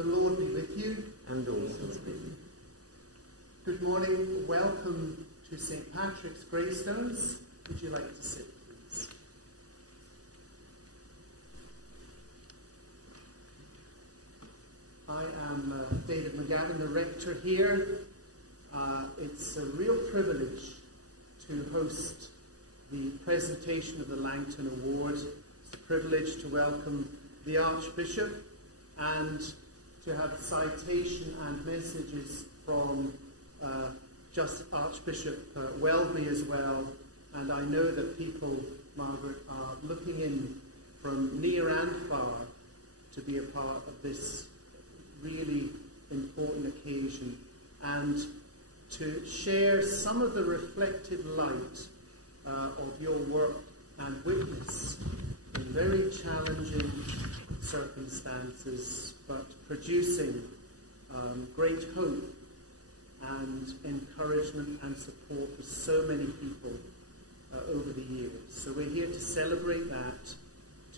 The Lord be with you. And also with you. Good morning. Welcome to St. Patrick's Gravestones. Would you like to sit, please? I am David McGavin, the rector here. It's a real privilege to host the presentation of the Langton Award. It's a privilege to welcome the Archbishop and to have citation and messages from just Archbishop Welby as well. And I know that people, Margaret, are looking in from near and far to be a part of this really important occasion and to share some of the reflected light of your work and witness in very challenging circumstances, but producing great hope and encouragement and support for so many people over the years. So we're here to celebrate that,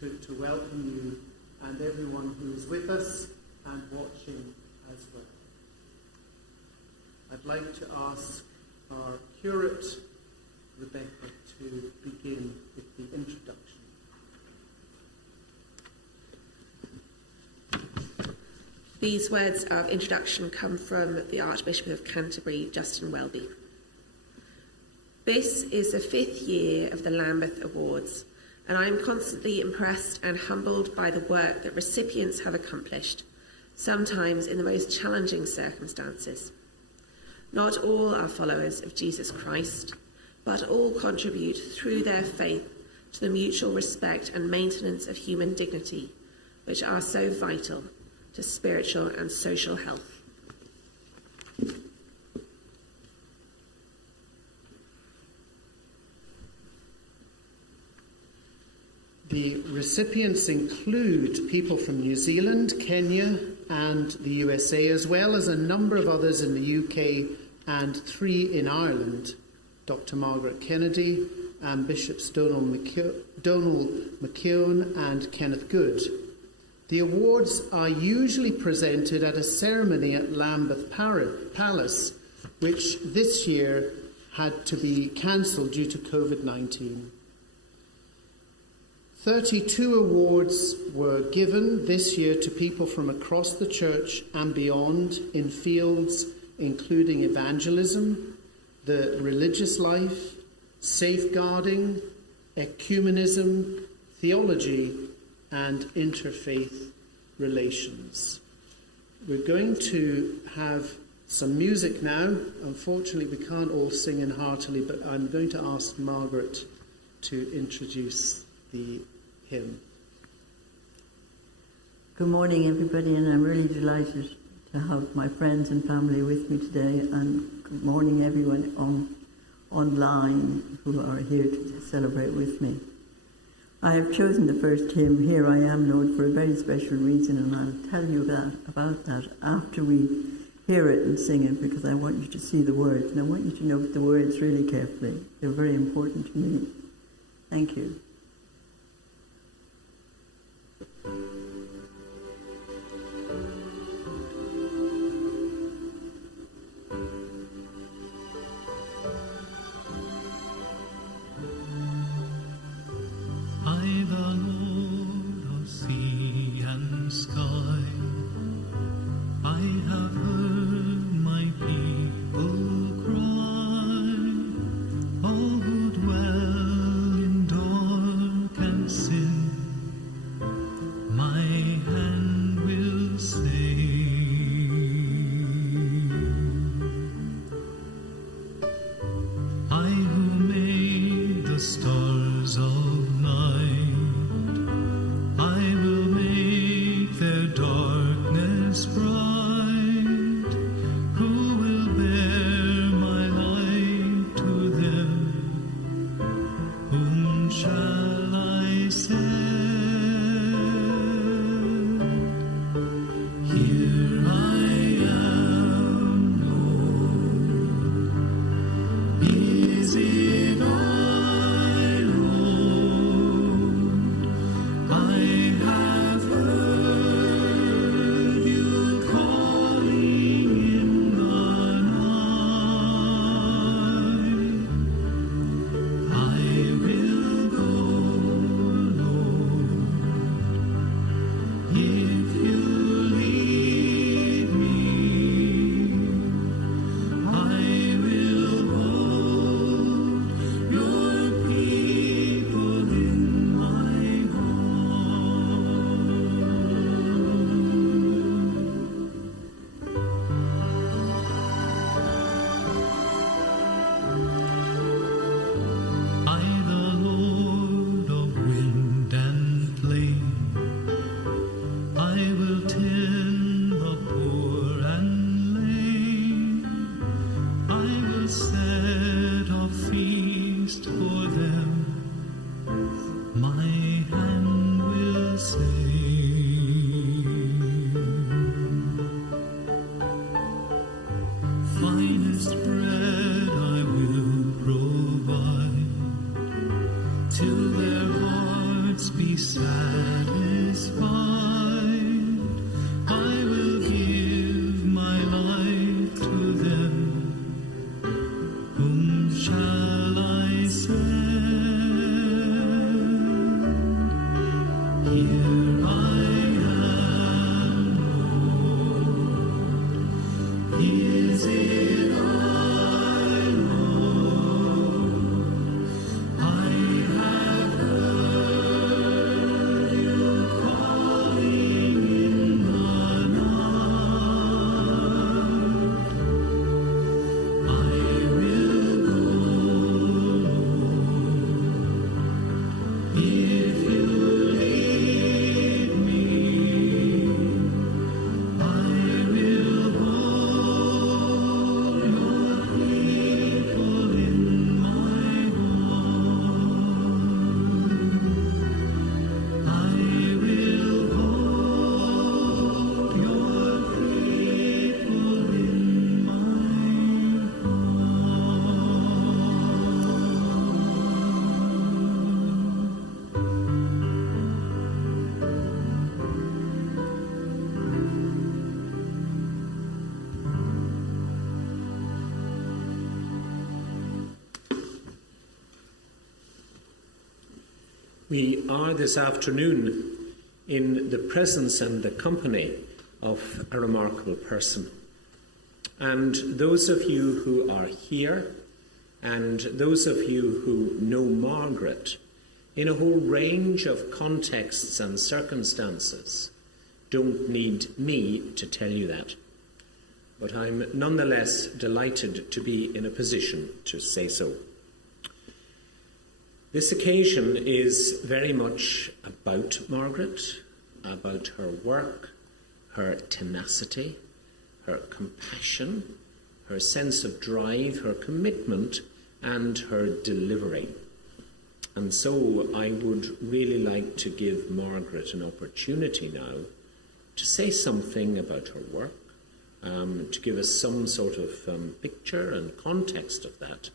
to welcome you and everyone who is with us and watching as well. I'd like to ask our curate, Rebecca, to begin with the introduction. These words of introduction come from the Archbishop of Canterbury, Justin Welby. This is the 5th year of the Lambeth Awards, and I am constantly impressed and humbled by the work that recipients have accomplished, sometimes in the most challenging circumstances. Not all are followers of Jesus Christ, but all contribute through their faith to the mutual respect and maintenance of human dignity, which are so vital to spiritual and social health. The recipients include people from New Zealand, Kenya and the USA, as well as a number of others in the UK and 3 in Ireland, Dr Margaret Kennedy and Bishops Donal McKeown and Kenneth Good. The awards are usually presented at a ceremony at Lambeth Palace, which this year had to be cancelled due to COVID-19. 32 awards were given this year to people from across the church and beyond in fields including evangelism, the religious life, safeguarding, ecumenism, theology, and interfaith relations. We're going to have some music now. Unfortunately, we can't all sing in heartily, but I'm going to ask Margaret to introduce the hymn. Good morning, everybody, and I'm really delighted to have my friends and family with me today, and good morning, everyone online who are here to celebrate with me. I have chosen the first hymn, Here I Am, Lord, for a very special reason, and I'll tell you about that after we hear it and sing it, because I want you to see the words, and I want you to note the words really carefully. They're very important to me. Thank you. All who dwell in We are this afternoon in the presence and the company of a remarkable person. And those of you who are here and those of you who know Margaret in a whole range of contexts and circumstances don't need me to tell you that. But I'm nonetheless delighted to be in a position to say so. This occasion is very much about Margaret, about her work, her tenacity, her compassion, her sense of drive, her commitment, and her delivery. And so I would really like to give Margaret an opportunity now to say something about her work, to give us some sort of picture and context of that.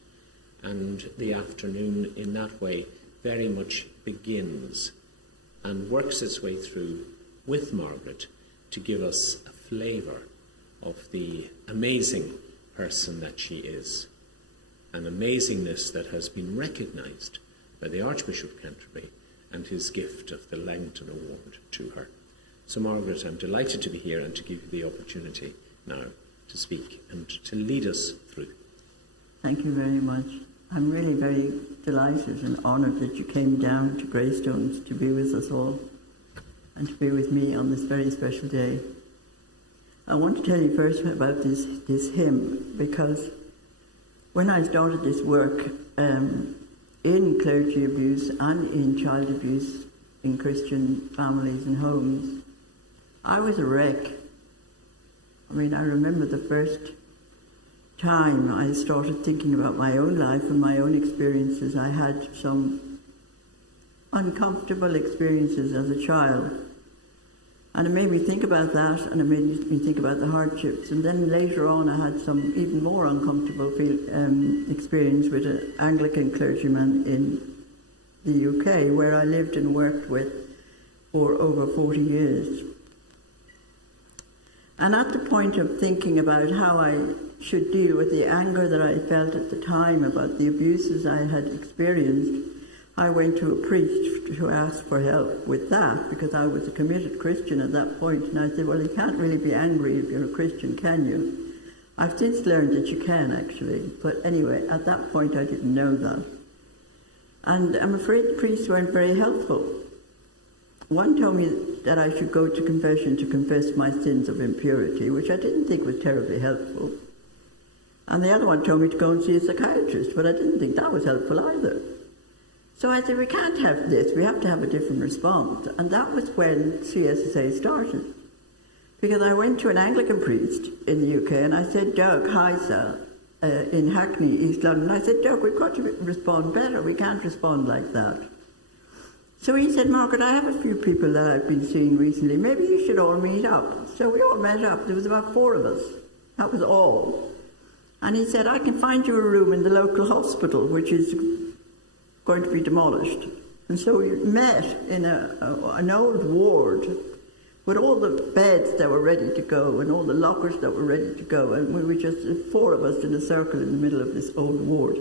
And the afternoon in that way very much begins and works its way through with Margaret to give us a flavour of the amazing person that she is, an amazingness that has been recognised by the Archbishop of Canterbury and his gift of the Langton Award to her. So Margaret, I'm delighted to be here and to give you the opportunity now to speak and to lead us through. Thank you very much. I'm really very delighted and honoured that you came down to Greystones to be with us all and to be with me on this very special day. I want to tell you first about this hymn, because when I started this work in clergy abuse and in child abuse in Christian families and homes, I was a wreck. I mean, I remember the first time I started thinking about my own life and my own experiences. I had some uncomfortable experiences as a child, and it made me think about that, and it made me think about the hardships. And then later on I had some even more uncomfortable experience with an Anglican clergyman in the UK, where I lived and worked with for over 40 years. And at the point of thinking about how I should deal with the anger that I felt at the time about the abuses I had experienced, I went to a priest to ask for help with that, because I was a committed Christian at that point. And I said, well, you can't really be angry if you're a Christian, can you? I've since learned that you can, actually. But anyway, at that point I didn't know that. And I'm afraid the priests weren't very helpful. One told me that I should go to confession to confess my sins of impurity, which I didn't think was terribly helpful. And the other one told me to go and see a psychiatrist, but I didn't think that was helpful either. So I said, we can't have this, we have to have a different response. And that was when CSSA started. Because I went to an Anglican priest in the UK and I said, Doug Heisa, in Hackney, East London, I said, Doug, we've got to respond better, we can't respond like that. So he said, Margaret, I have a few people that I've been seeing recently. Maybe you should all meet up. So we all met up. There was about 4 of us. That was all. And he said, I can find you a room in the local hospital, which is going to be demolished. And so we met in an old ward with all the beds that were ready to go and all the lockers that were ready to go. And we were just 4 of us in a circle in the middle of this old ward.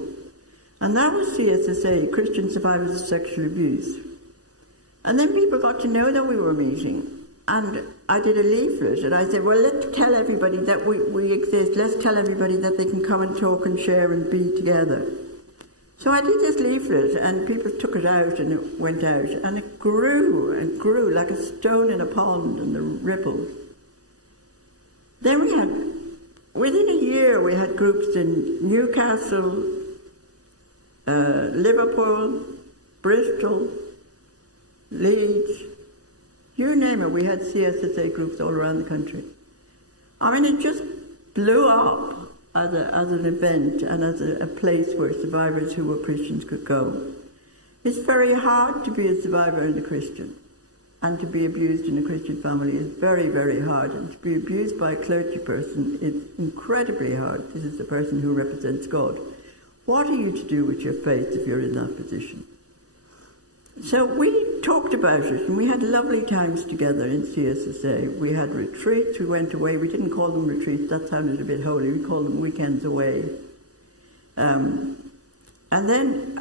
And that was CSSA, Christian Survivors of Sexual Abuse. And then people got to know that we were meeting. And I did a leaflet, and I said, well, let's tell everybody that we exist. Let's tell everybody that they can come and talk and share and be together. So I did this leaflet, and people took it out, and it went out. And it grew and grew like a stone in a pond, and the ripples. Then we had, within a year, we had groups in Newcastle, Liverpool, Bristol, Leeds, you name it, we had CSSA groups all around the country. I mean, it just blew up as an event and as a place where survivors who were Christians could go. It's very hard to be a survivor and a Christian, and to be abused in a Christian family is very, very hard. And to be abused by a clergy person is incredibly hard. This is the person who represents God. What are you to do with your faith if you're in that position? So we talked about it, and we had lovely times together in CSSA. We had retreats, we went away. We didn't call them retreats, that sounded a bit holy. We called them weekends away. And then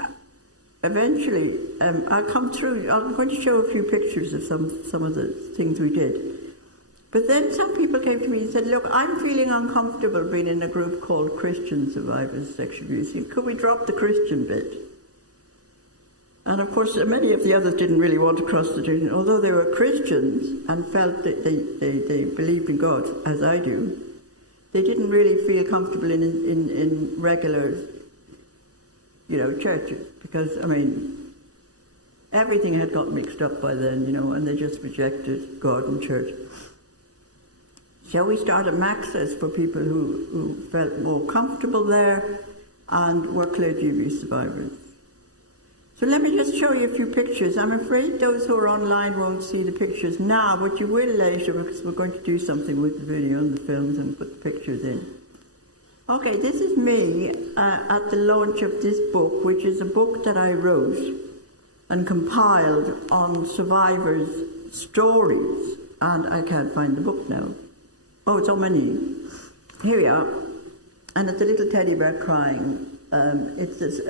eventually, I'll come through, I'm going to show a few pictures of some of the things we did. But then some people came to me and said, look, I'm feeling uncomfortable being in a group called Christian Survivors of Sexual Abuse. Could we drop the Christian bit? And of course, many of the others didn't really want to cross the division, although they were Christians and felt that they believed in God, as I do. They didn't really feel comfortable in regular, churches, because, I mean, everything had got mixed up by then, and they just rejected God and church. So we started MACSAS for people who felt more comfortable there and were clergy abuse survivors. So let me just show you a few pictures. I'm afraid those who are online won't see the pictures now, but you will later, because we're going to do something with the video and the films and put the pictures in. Okay, this is me at the launch of this book, which is a book that I wrote and compiled on survivors' stories. And I can't find the book now. Oh, it's on my knee. Here we are. And it's a little teddy bear crying. It's this...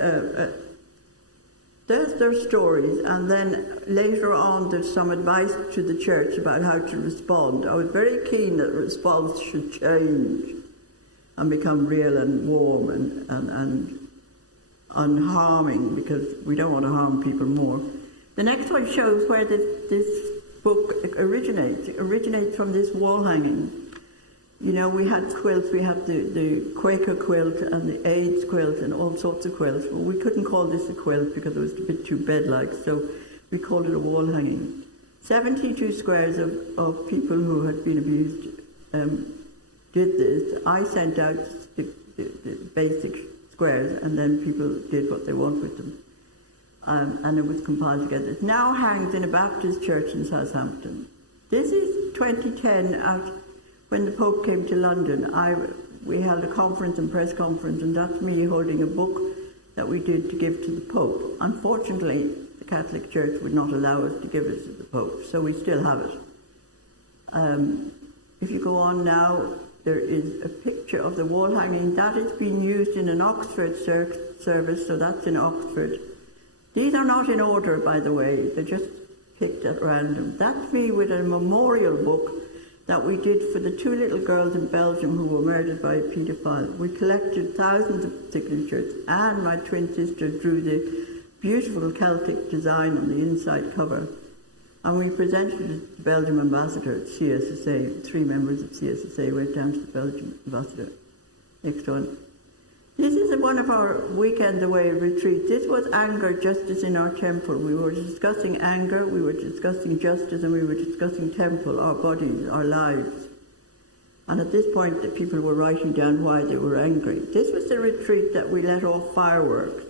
There's their stories, and then later on there's some advice to the church about how to respond. I was very keen that the response should change and become real and warm and unharming, because we don't want to harm people more. The next one shows where this book originates. It originates from this wall hanging. We had quilts. We had the Quaker quilt and the AIDS quilt and all sorts of quilts. Well, we couldn't call this a quilt because it was a bit too bed-like, so we called it a wall hanging. 72 squares of people who had been abused did this. I sent out the basic squares, and then people did what they want with them. And it was compiled together. It now hangs in a Baptist church in Southampton. This is 2010 out. When the Pope came to London, we held a conference and press conference, and that's me holding a book that we did to give to the Pope. Unfortunately, the Catholic Church would not allow us to give it to the Pope, so we still have it. If you go on now, there is a picture of the wall hanging. That is being used in an Oxford service, so that's in Oxford. These are not in order, by the way. They're just picked at random. That's me with a memorial book that we did for the 2 little girls in Belgium who were murdered by a paedophile. We collected thousands of signatures, and my twin sister drew the beautiful Celtic design on the inside cover. And we presented it to the Belgium ambassador at CSSA. 3 members of CSSA went down to the Belgian ambassador. Next one. This is one of our weekend away retreats. This was anger, justice in our temple. We were discussing anger, we were discussing justice, and we were discussing temple, our bodies, our lives. And at this point, the people were writing down why they were angry. This was the retreat that we let off fireworks.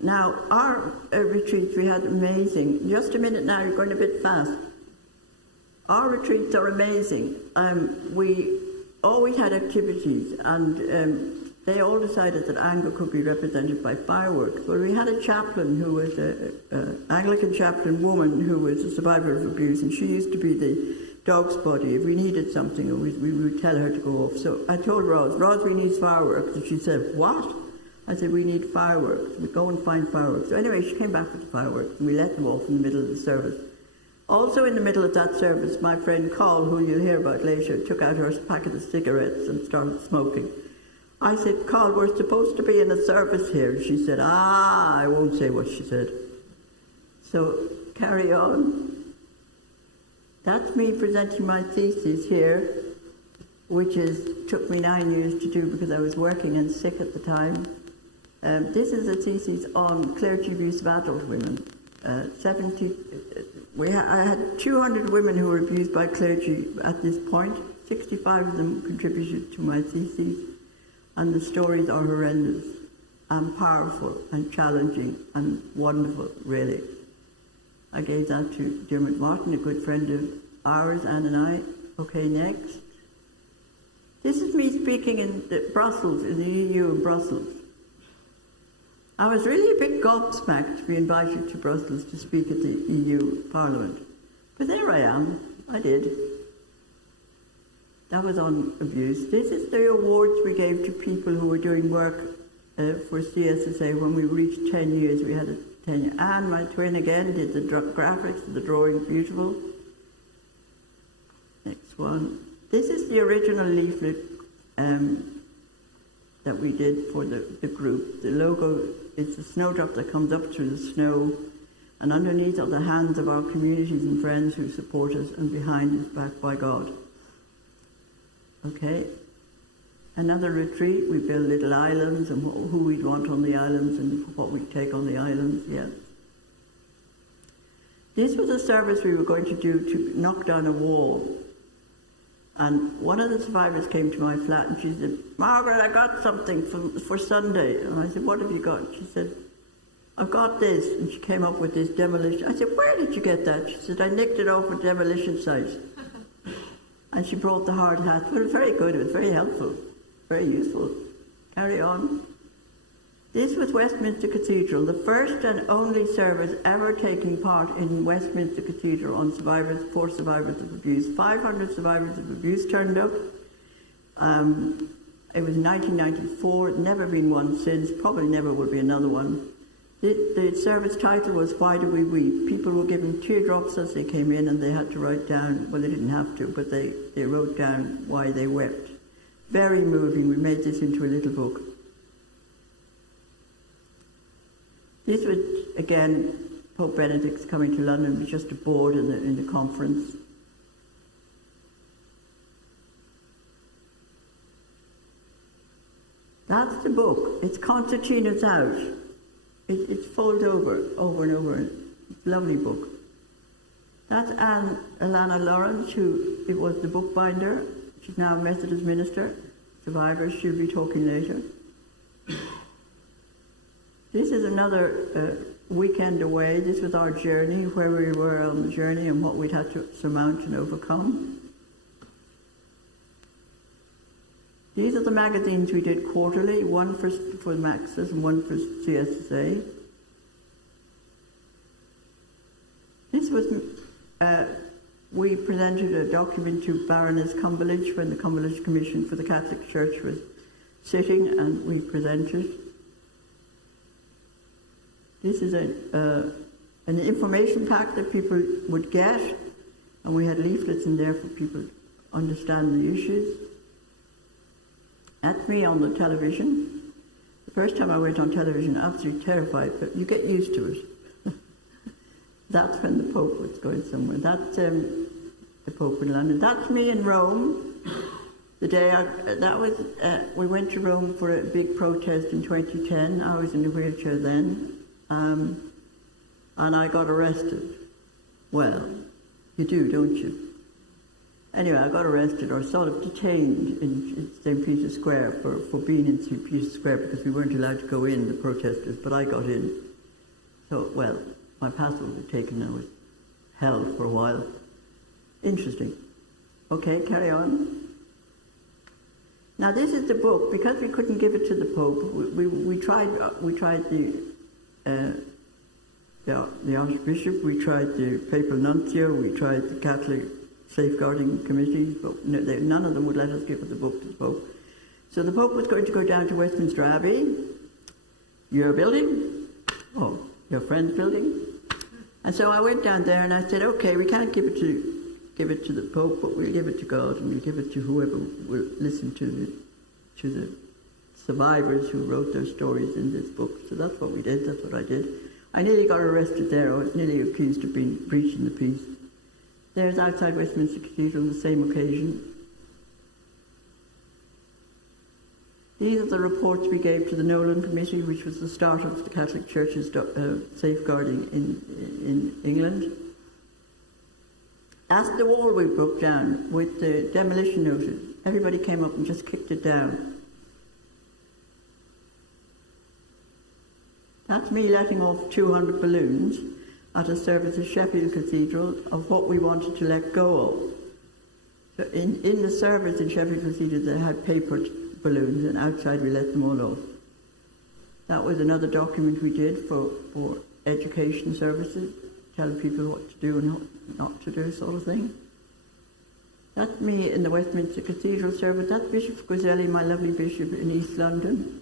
Now, our retreats, we had amazing. Just a minute now, you're going a bit fast. Our retreats are amazing. We always had activities, and they all decided that anger could be represented by fireworks. Well, we had a chaplain who was an Anglican chaplain woman who was a survivor of abuse, and she used to be the dog's body. If we needed something, we would tell her to go off. So I told Roz, we need fireworks. And she said, what? I said, we need fireworks. We go and find fireworks. So anyway, she came back with the fireworks, and we let them off in the middle of the service. Also in the middle of that service, my friend Col, who you'll hear about later, took out her packet of cigarettes and started smoking. I said, Col, we're supposed to be in a service here. She said, I won't say what she said. So, carry on. That's me presenting my thesis here, which took me 9 years to do because I was working and sick at the time. This is a thesis on clergy abuse of adult women. I had 200 women who were abused by clergy at this point. 65 of them contributed to my thesis. And the stories are horrendous and powerful and challenging and wonderful, really. I gave that to Dermot Martin, a good friend of ours, Anne and I. Okay, next. This is me speaking in Brussels, in the EU in Brussels. I was really a bit gobsmacked to be invited to Brussels to speak at the EU Parliament. But there I am. I did. That was on abuse. This is the awards we gave to people who were doing work for CSSA when we reached 10 years. We had a 10 year. Anne, my twin, again, did the graphics, the drawing, beautiful. Next one. This is the original leaflet that we did for the group. The logo is the snowdrop that comes up through the snow, and underneath are the hands of our communities and friends who support us, and behind is backed by God. Okay. Another retreat, we build little islands and who we'd want on the islands and what we'd take on the islands, yes. This was a service we were going to do to knock down a wall. And one of the survivors came to my flat and she said, Margaret, I got something for Sunday. And I said, what have you got? She said, I've got this. And she came up with this demolition. I said, where did you get that? She said, I nicked it off a demolition site. And she brought the hard hat. It was very good. It was very helpful. Very useful. Carry on. This was Westminster Cathedral, the first and only service ever taking part in Westminster Cathedral on survivors, for survivors of abuse. 500 survivors of abuse turned up. It was 1994, never been one since, probably never will be another one. The service title was Why Do We Weep? People were given teardrops as they came in and they had to write down, well they didn't have to, but they wrote down why they wept. Very moving. We made this into a little book. This was, again, Pope Benedict's coming to London. It was just a board in the conference. That's the book. It's concertinas out. It's folded over and over. It's a lovely book. That's Alana Lawrence, who it was the bookbinder. She's now a Methodist minister. Survivors, she'll be talking later. This is another weekend away. This was our journey, where we were on the journey and what we'd had to surmount and overcome. These are the magazines we did quarterly, one for MACSAS and one for CSSA. This was, we presented a document to Baroness Cumberledge when the Cumberledge Commission for the Catholic Church was sitting, and we presented. This is an information pack that people would get, and we had leaflets in there for people to understand the issues. That's me on the television. The first time I went on television, absolutely terrified, but you get used to it. That's when the Pope was going somewhere. That's the Pope in London. That's me in Rome. The day we went to Rome for a big protest in 2010. I was in a wheelchair then. And I got arrested. Well, you do, don't you? Anyway, I got arrested, or sort of detained in St. Peter's Square for being in St. Peter's Square because we weren't allowed to go in, the protesters, but I got in. So, well, my passport was taken and I was held for a while. Interesting. Okay, carry on. Now this is the book. Because we couldn't give it to the Pope, we tried the Archbishop, we tried the Papal Nuncio, we tried the Catholic Safeguarding Committee, but none of them would let us give the book to the Pope. So the Pope was going to go down to Westminster Abbey, your building, your friend's building. And so I went down there and I said, okay, we can't give it to the Pope, but we'll give it to God, and we'll give it to whoever will listen to the survivors who wrote their stories in this book. So that's what we did. That's what I did. I nearly got arrested there. I was nearly accused of breaching the peace. There's outside Westminster Cathedral on the same occasion. These are the reports we gave to the Nolan Committee, which was the start of the Catholic Church's safeguarding in England. That's the wall we broke down with the demolition notice. Everybody came up and just kicked it down. That's me letting off 200 balloons at a service at Sheffield Cathedral of what we wanted to let go of. So in the service in Sheffield Cathedral, they had papered balloons, and outside we let them all off. That was another document we did for education services, telling people what to do and what not to do, sort of thing. That's me in the Westminster Cathedral service. That's Bishop Guzzelli, my lovely bishop in East London.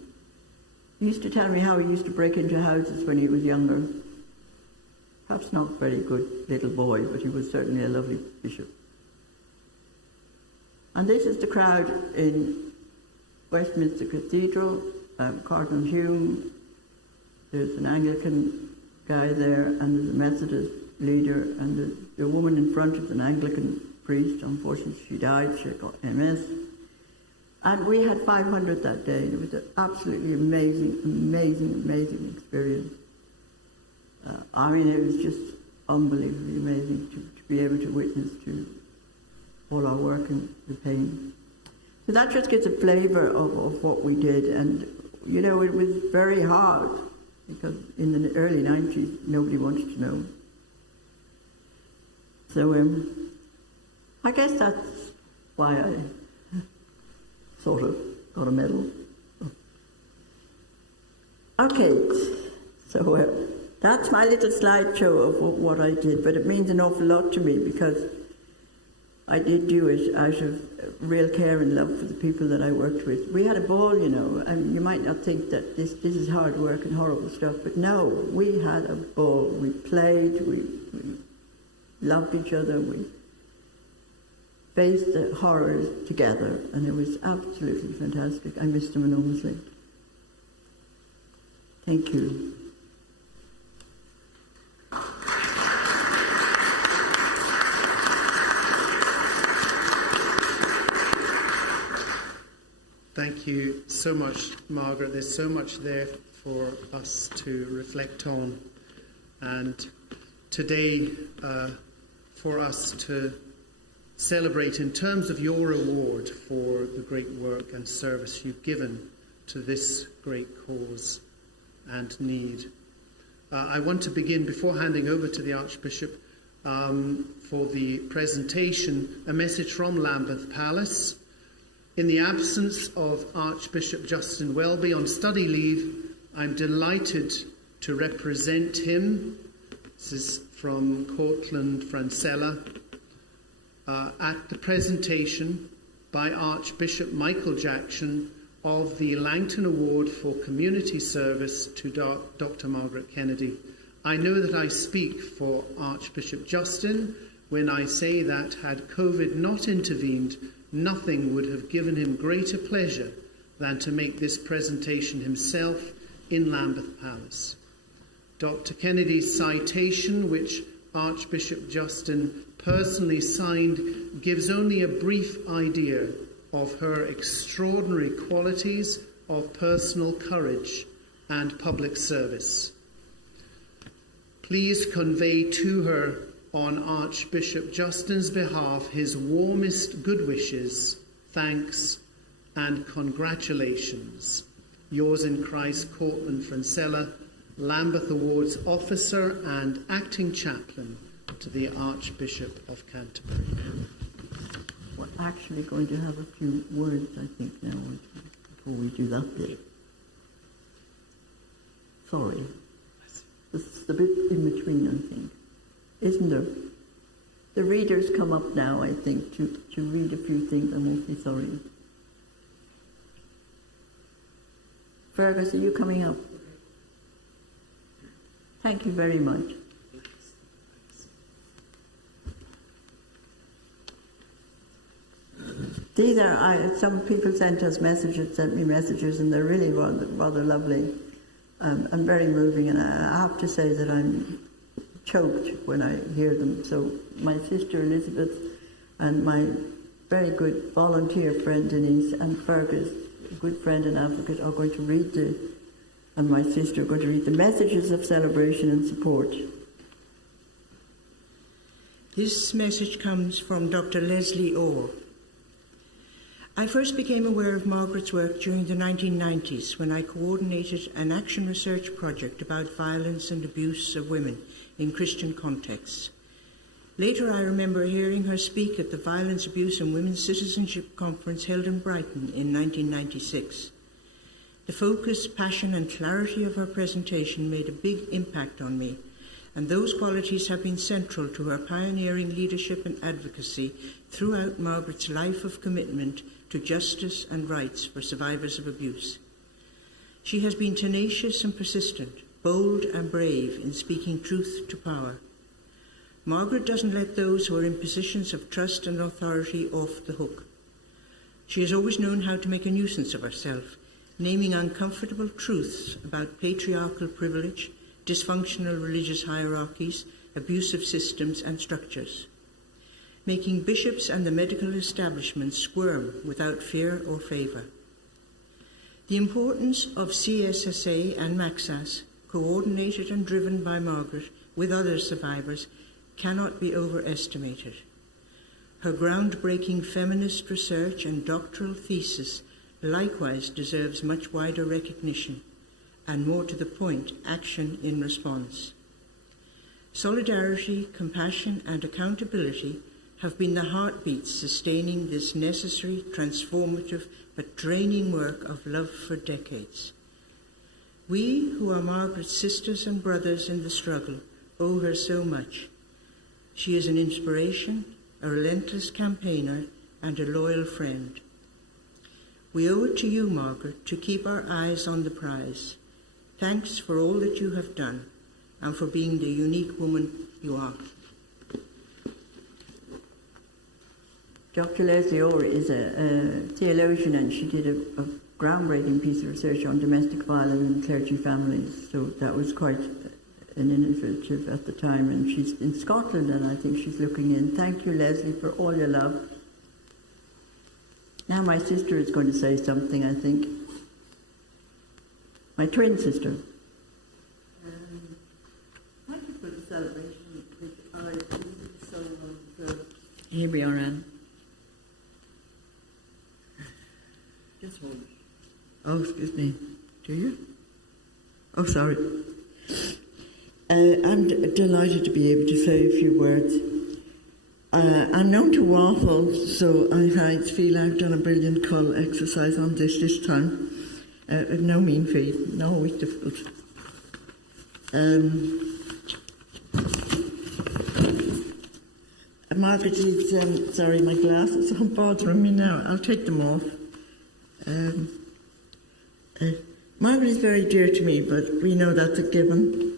He used to tell me how he used to break into houses when he was younger. Perhaps not a very good little boy, but he was certainly a lovely bishop. And this is the crowd in Westminster Cathedral, Cardinal Hume, there's an Anglican guy there, and there's a Methodist leader, and the woman in front is an Anglican priest. Unfortunately, she died, she got MS. And we had 500 that day. It was an absolutely amazing experience. I mean, it was just unbelievably amazing to be able to witness to all our work and the pain. So that just gives a flavour of what we did. And, you know, it was very hard because in the early 90s, nobody wanted to know. So I guess that's why I sort of got a medal. Okay, so that's my little slideshow of what I did, but it means an awful lot to me because I did do it out of real care and love for the people that I worked with. We had a ball, you know, and you might not think that this is hard work and horrible stuff, but no, we had a ball. We played, we loved each other, we faced the horrors together, and it was absolutely fantastic. I missed them enormously. Thank you. Thank you so much, Margaret. There's so much there for us to reflect on. And today, for us to celebrate in terms of your award for the great work and service you've given to this great cause and need. I want to begin, before handing over to the Archbishop for the presentation, a message from Lambeth Palace. In the absence of Archbishop Justin Welby on study leave, I'm delighted to represent him. This is from Cortland Francella. At the presentation by Archbishop Michael Jackson of the Langton Award for Community Service to Dr Margaret Kennedy. I know that I speak for Archbishop Justin when I say that had COVID not intervened, nothing would have given him greater pleasure than to make this presentation himself in Lambeth Palace. Dr Kennedy's citation, which Archbishop Justin personally signed, gives only a brief idea of her extraordinary qualities of personal courage and public service. Please convey to her on Archbishop Justin's behalf his warmest good wishes, thanks and congratulations. Yours in Christ, Cortland Francella, Lambeth Awards Officer and Acting Chaplain to the Archbishop of Canterbury. What? actually going to have a few words, I think, now, before we do that bit. Sorry. It's the bit in between, I think. Isn't there? The readers come up now, I think, to read a few things. I'm awfully sorry. Fergus, are you coming up? Thank you very much. These are, some people sent me messages, and they're really rather lovely and very moving, and I have to say that I'm choked when I hear them. So my sister Elizabeth and my very good volunteer friend Denise and Fergus, a good friend and advocate, are going to read and my sister are going to read the messages of celebration and support. This message comes from Dr. Leslie Orr. I first became aware of Margaret's work during the 1990s when I coordinated an action research project about violence and abuse of women in Christian contexts. Later, I remember hearing her speak at the Violence, Abuse and Women's Citizenship Conference held in Brighton in 1996. The focus, passion and clarity of her presentation made a big impact on me, and those qualities have been central to her pioneering leadership and advocacy throughout Margaret's life of commitment to justice and rights for survivors of abuse. She has been tenacious and persistent, bold and brave in speaking truth to power. Margaret doesn't let those who are in positions of trust and authority off the hook. She has always known how to make a nuisance of herself, naming uncomfortable truths about patriarchal privilege, dysfunctional religious hierarchies, abusive systems and structures, making bishops and the medical establishment squirm without fear or favour. The importance of CSSA and MACSAS, coordinated and driven by Margaret with other survivors, cannot be overestimated. Her groundbreaking feminist research and doctoral thesis likewise deserves much wider recognition, and more to the point, action in response. Solidarity, compassion and accountability have been the heartbeats sustaining this necessary, transformative but draining work of love for decades. We, who are Margaret's sisters and brothers in the struggle, owe her so much. She is an inspiration, a relentless campaigner and a loyal friend. We owe it to you, Margaret, to keep our eyes on the prize. Thanks for all that you have done and for being the unique woman you are. Dr. Leslie Orr is a theologian, and she did a groundbreaking piece of research on domestic violence in clergy families. So that was quite an innovative at the time. And she's in Scotland, and I think she's looking in. Thank you, Leslie, for all your love. Now my sister is going to say something, I think. My twin sister. Thank you for the celebration, which I think is so well. Here we are, Anne. Just hold it. Oh, excuse me. Do you? Oh, sorry. I'm delighted to be able to say a few words. I'm known to waffle, so I feel I've done a brilliant cull exercise on this time. No mean feat, no, always difficult. Margaret is, sorry, my glasses are bothering me now. I'll take them off. Margaret is very dear to me, but we know that's a given.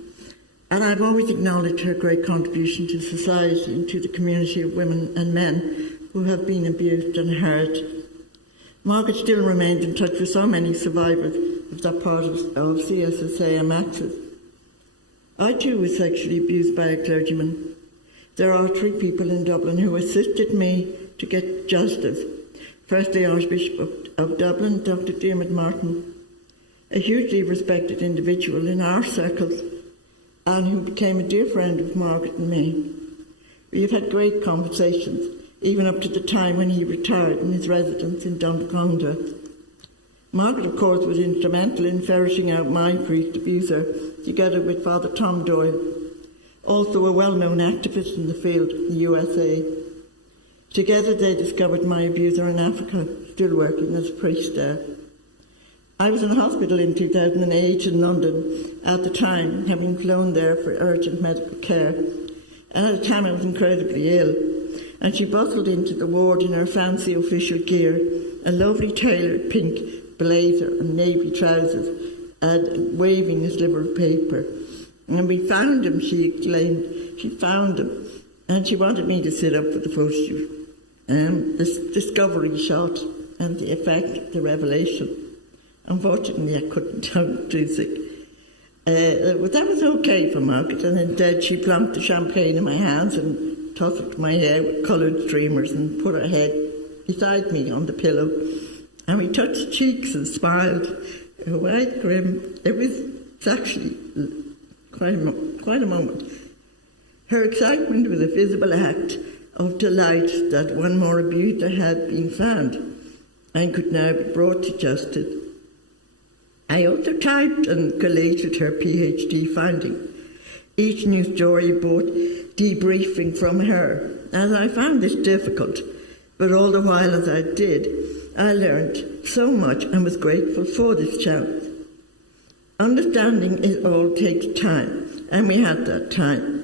And I've always acknowledged her great contribution to society and to the community of women and men who have been abused and hurt. Margaret still remains in touch with so many survivors of that part of CSSA and MACSAS. I too was sexually abused by a clergyman. There are 3 people in Dublin who assisted me to get justice. Firstly, Archbishop of Dublin, Dr Dermot Martin, a hugely respected individual in our circles, and who became a dear friend of Margaret and me. We have had great conversations, even up to the time when he retired in his residence in Dundonald. Margaret, of course, was instrumental in ferreting out my priest abuser, together with Father Tom Doyle, also a well-known activist in the field in the USA. Together they discovered my abuser in Africa, still working as a priest there. I was in hospital in 2008 in London at the time, having flown there for urgent medical care. And at the time I was incredibly ill. And she bustled into the ward in her fancy official gear, a lovely tailored pink blazer and navy trousers, and waving a sliver of paper. And we found him, she explained. She found him. And she wanted me to sit up for the photo shoot. This discovery shot and the effect, the revelation. Unfortunately, I couldn't. I was too sick. But that was okay for Margaret. And instead, she plumped the champagne in my hands and tousled my hair with coloured streamers and put her head beside me on the pillow. And we touched cheeks and smiled. Quite grim. It was actually quite a moment. Her excitement was a visible act of delight that one more abuser had been found and could now be brought to justice. I also typed and collated her PhD finding. Each new story brought debriefing from her, as I found this difficult, but all the while as I did, I learned so much and was grateful for this challenge. Understanding it all takes time, and we had that time.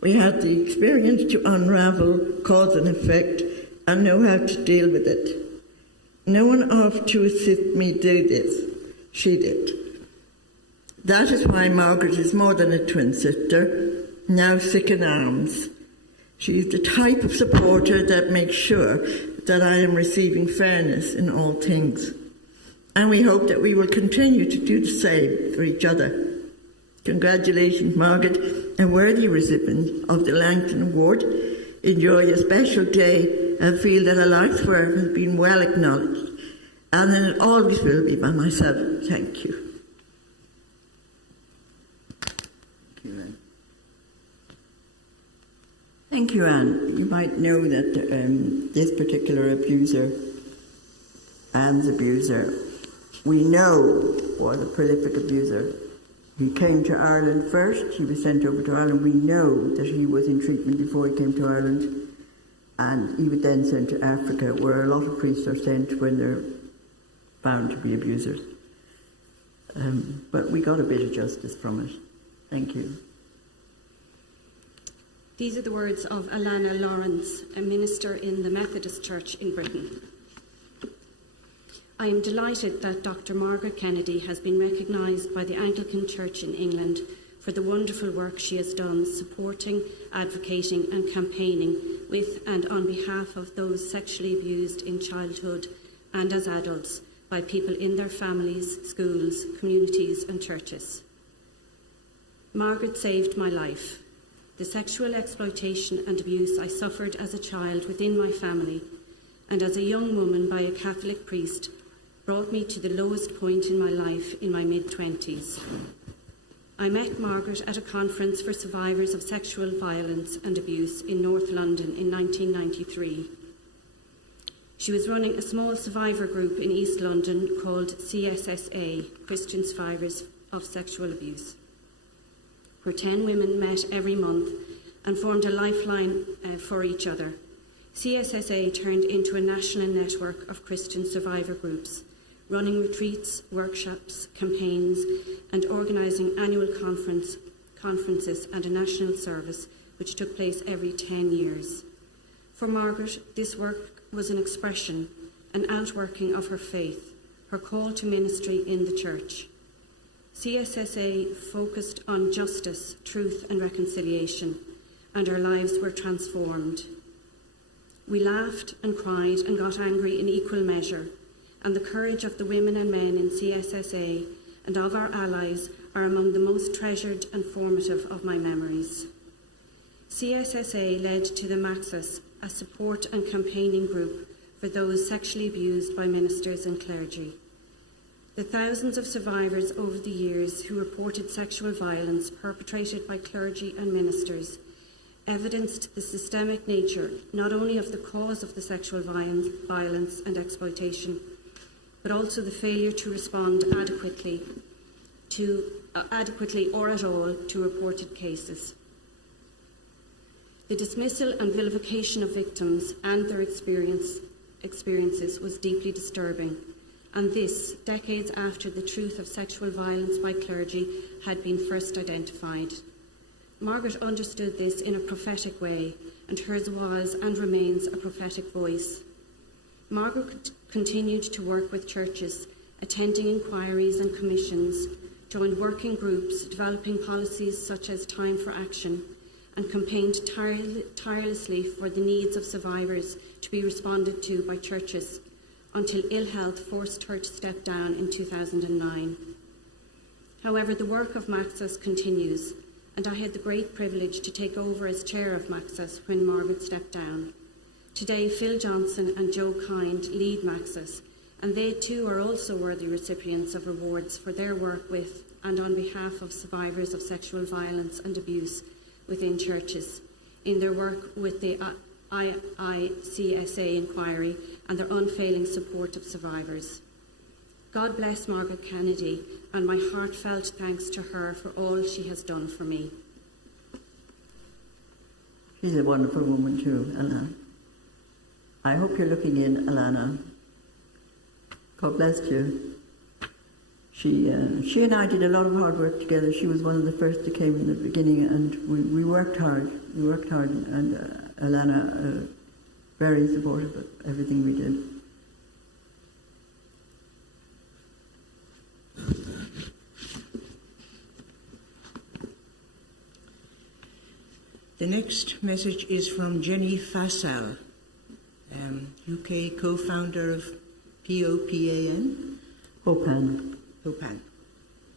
We had the experience to unravel cause and effect and know how to deal with it. No one offered to assist me do this. She did. That is why Margaret is more than a twin sister, now sick in arms. She is the type of supporter that makes sure that I am receiving fairness in all things. And we hope that we will continue to do the same for each other. Congratulations, Margaret, a worthy recipient of the Langton Award. Enjoy a special day and feel that her life's work has been well acknowledged. And then it always will be by myself. Thank you. Thank you, Anne. Thank you, Anne. You might know that this particular abuser, Anne's abuser, we know was a prolific abuser. He came to Ireland first. He was sent over to Ireland. We know that he was in treatment before he came to Ireland. And he was then sent to Africa, where a lot of priests are sent when they're found to be abusers. But we got a bit of justice from it. Thank you. These are the words of Alana Lawrence, a minister in the Methodist Church in Britain. I am delighted that Dr Margaret Kennedy has been recognised by the Anglican Church in England for the wonderful work she has done supporting, advocating and campaigning with and on behalf of those sexually abused in childhood and as adults by people in their families, schools, communities and churches. Margaret saved my life. The sexual exploitation and abuse I suffered as a child within my family and as a young woman by a Catholic priest brought me to the lowest point in my life in my mid-20s. I met Margaret at a conference for survivors of sexual violence and abuse in North London in 1993. She was running a small survivor group in East London called CSSA, Christian Survivors of Sexual Abuse, where 10 women met every month and formed a lifeline for each other. CSSA turned into a national network of Christian survivor groups, running retreats, workshops, campaigns, and organising annual conferences and a national service which took place every 10 years. For Margaret, this work was an expression, an outworking of her faith, her call to ministry in the church. CSSA focused on justice, truth and reconciliation, and our lives were transformed. We laughed and cried and got angry in equal measure, and the courage of the women and men in CSSA and of our allies are among the most treasured and formative of my memories. CSSA led to the MACSAS, a support and campaigning group for those sexually abused by ministers and clergy. The thousands of survivors over the years who reported sexual violence perpetrated by clergy and ministers evidenced the systemic nature not only of the cause of the sexual violence and exploitation, but also the failure to respond adequately or at all to reported cases. The dismissal and vilification of victims and their experiences was deeply disturbing, and this decades after the truth of sexual violence by clergy had been first identified. Margaret understood this in a prophetic way, and hers was and remains a prophetic voice. Margaret continued to work with churches, attending inquiries and commissions, joined working groups, developing policies such as Time for Action, and campaigned tirelessly for the needs of survivors to be responded to by churches, until ill health forced her to step down in 2009. However, the work of MACSAS continues, and I had the great privilege to take over as chair of MACSAS when Margaret stepped down. Today, Phil Johnson and Joe Kind lead MACSAS, and they too are also worthy recipients of awards for their work with and on behalf of survivors of sexual violence and abuse within churches, in their work with the ICSA inquiry and their unfailing support of survivors. God bless Margaret Kennedy, and my heartfelt thanks to her for all she has done for me. She's a wonderful woman too, Alana. I hope you're looking in, Alana. God bless you. She and I did a lot of hard work together. She was one of the first that came in the beginning, and we worked hard. We worked hard, and Alana very supportive of everything we did. The next message is from Jenny Fassal, UK co-founder of POPAN. Popan. Popan.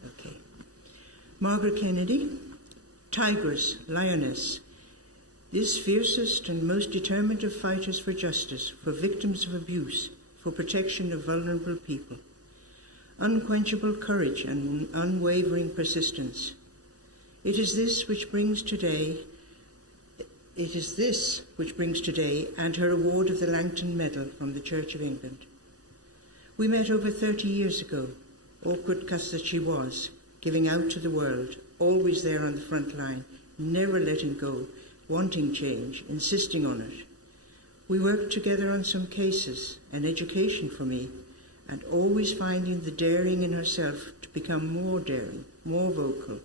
Okay. Margaret Kennedy, tigress, lioness, this fiercest and most determined of fighters for justice, for victims of abuse, for protection of vulnerable people. Unquenchable courage and unwavering persistence. It is this which brings today and her award of the Langton Medal from the Church of England. We met over 30 years ago, awkward cuss that she was, giving out to the world, always there on the front line, never letting go, wanting change, insisting on it. We worked together on some cases, an education for me, and always finding the daring in herself to become more daring, more vocal,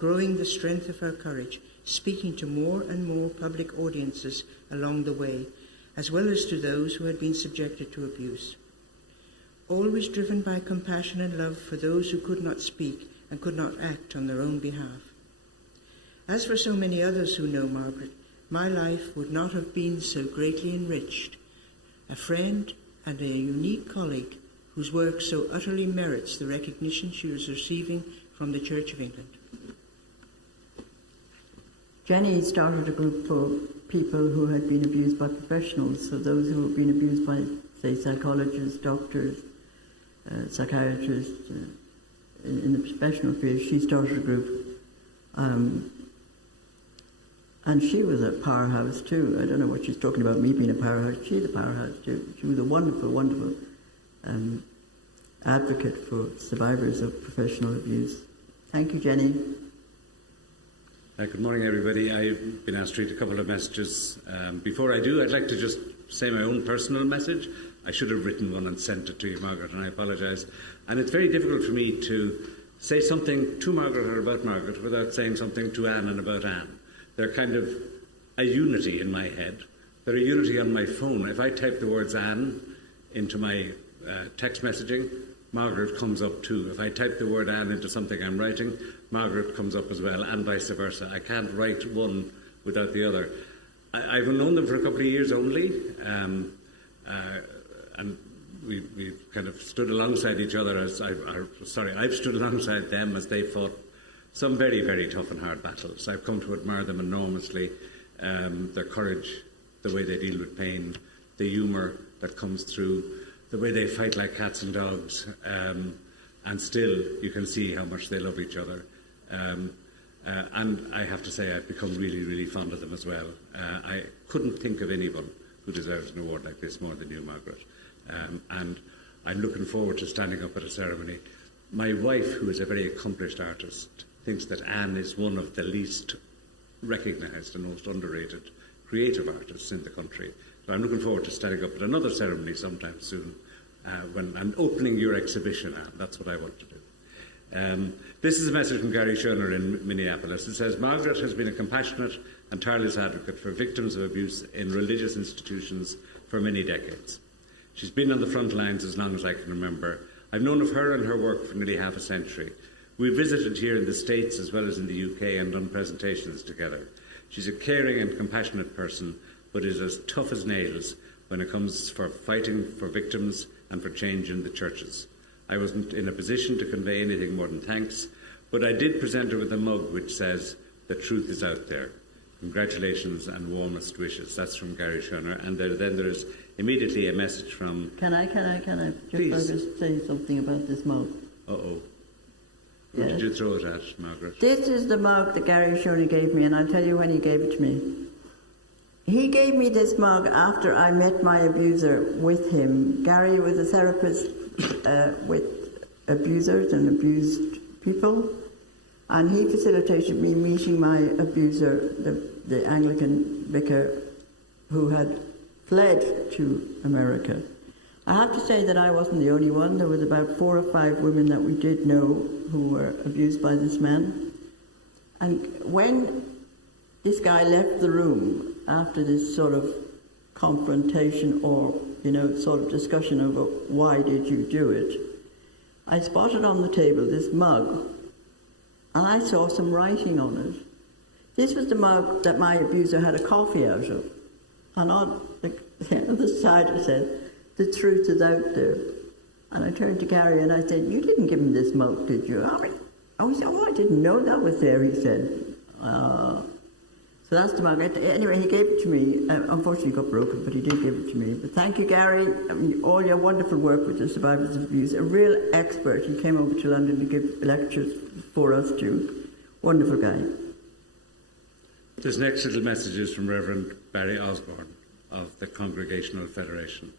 growing the strength of her courage, speaking to more and more public audiences along the way, as well as to those who had been subjected to abuse. Always driven by compassion and love for those who could not speak and could not act on their own behalf. As for so many others who know Margaret, my life would not have been so greatly enriched. A friend and a unique colleague whose work so utterly merits the recognition she was receiving from the Church of England. Jenny started a group for people who had been abused by professionals, so those who had been abused by, say, psychologists, doctors, psychiatrists, in the professional field. She started a group. And she was a powerhouse too. I don't know what she's talking about, me being a powerhouse. She's a powerhouse too. She was a wonderful, wonderful advocate for survivors of professional abuse. Thank you, Jenny. Good morning, everybody. I've been asked to read a couple of messages. Before I do, I'd like to just say my own personal message. I should have written one and sent it to you, Margaret, and I apologise. And it's very difficult for me to say something to Margaret or about Margaret without saying something to Anne and about Anne. They're kind of a unity in my head. They're a unity on my phone. If I type the words Anne into my text messaging, Margaret comes up too. If I type the word Anne into something I'm writing, Margaret comes up as well, and vice versa. I can't write one without the other. I've known them for a couple of years only, and we've kind of stood alongside each other I've stood alongside them as they fought some very, very tough and hard battles. I've come to admire them enormously, their courage, the way they deal with pain, the humour that comes through, the way they fight like cats and dogs, and still you can see how much they love each other. And I have to say I've become really, really fond of them as well. I couldn't think of anyone who deserves an award like this more than you, Margaret. And I'm looking forward to standing up at a ceremony. My wife, who is a very accomplished artist, thinks that Anne is one of the least recognised and most underrated creative artists in the country. So I'm looking forward to starting up at another ceremony sometime soon and opening your exhibition. That's what I want to do. This is a message from Gary Schoner in Minneapolis. It says, Margaret has been a compassionate and tireless advocate for victims of abuse in religious institutions for many decades. She's been on the front lines as long as I can remember. I've known of her and her work for nearly half a century. We visited here in the States as well as in the UK and done presentations together. She's a caring and compassionate person, but is as tough as nails when it comes for fighting for victims and for change in the churches. I wasn't in a position to convey anything more than thanks, but I did present her with a mug which says, "The truth is out there. Congratulations and warmest wishes." That's from Gary Schoner. And then there is immediately a message from... Can I just say something about this mug? Uh-oh. Who Yes. did you throw it at, Margaret? This is the mug that Gary Schoner gave me, and I'll tell you when he gave it to me. He gave me this mug after I met my abuser with him. Gary was a therapist with abusers and abused people, and he facilitated me meeting my abuser, the Anglican vicar who had fled to America. I have to say that I wasn't the only one. There was about 4 or 5 women that we did know who were abused by this man. And when this guy left the room after this sort of confrontation or, sort of discussion over why did you do it, I spotted on the table this mug, and I saw some writing on it. This was the mug that my abuser had a coffee out of. And on the side it said, "The truth is out there." And I turned to Gary and I said, "You didn't give him this mug, did you?" I didn't know that was there, he said. So that's the mug. Anyway, he gave it to me. Unfortunately, it got broken, but he did give it to me. But thank you, Gary. All your wonderful work with the survivors of abuse. A real expert. He came over to London to give lectures for us too. Wonderful guy. This next little message is from Reverend Barry Osborne of the Congregational Federation.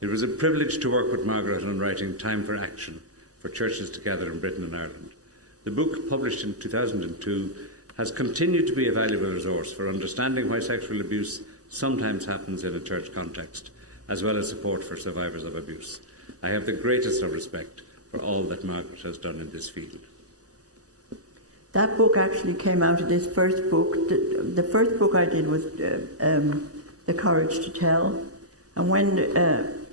It was a privilege to work with Margaret on writing Time for Action for Churches Together in Britain and Ireland. The book, published in 2002, has continued to be a valuable resource for understanding why sexual abuse sometimes happens in a church context, as well as support for survivors of abuse. I have the greatest of respect for all that Margaret has done in this field. That book actually came out of this first book. The first book I did was The Courage to Tell. And when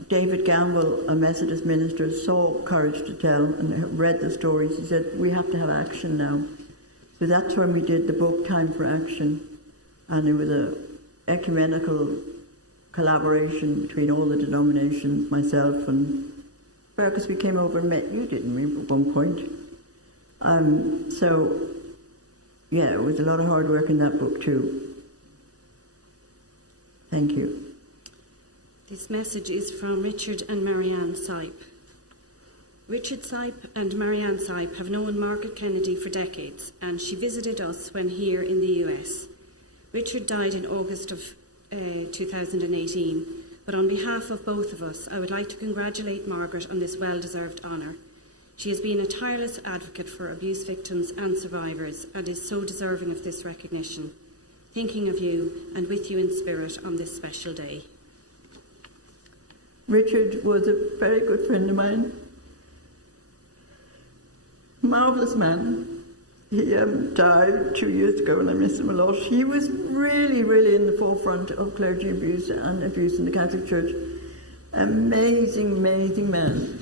David Gamble, a Methodist minister, saw Courage to Tell and read the stories, he said, "We have to have action now." So that's when we did the book Time for Action. And it was an ecumenical collaboration between all the denominations, myself and because we came over and met you, didn't we, at one point? It was a lot of hard work in that book too. Thank you. This message is from Richard and Marianne Sipe. Richard Sipe and Marianne Sipe have known Margaret Kennedy for decades, and she visited us when here in the US. Richard died in August of 2018, but on behalf of both of us, I would like to congratulate Margaret on this well-deserved honour. She has been a tireless advocate for abuse victims and survivors and is so deserving of this recognition. Thinking of you and with you in spirit on this special day. Richard was a very good friend of mine. Marvellous man. He died 2 years ago and I miss him a lot. He was really, really in the forefront of clergy abuse and abuse in the Catholic Church. Amazing, amazing man.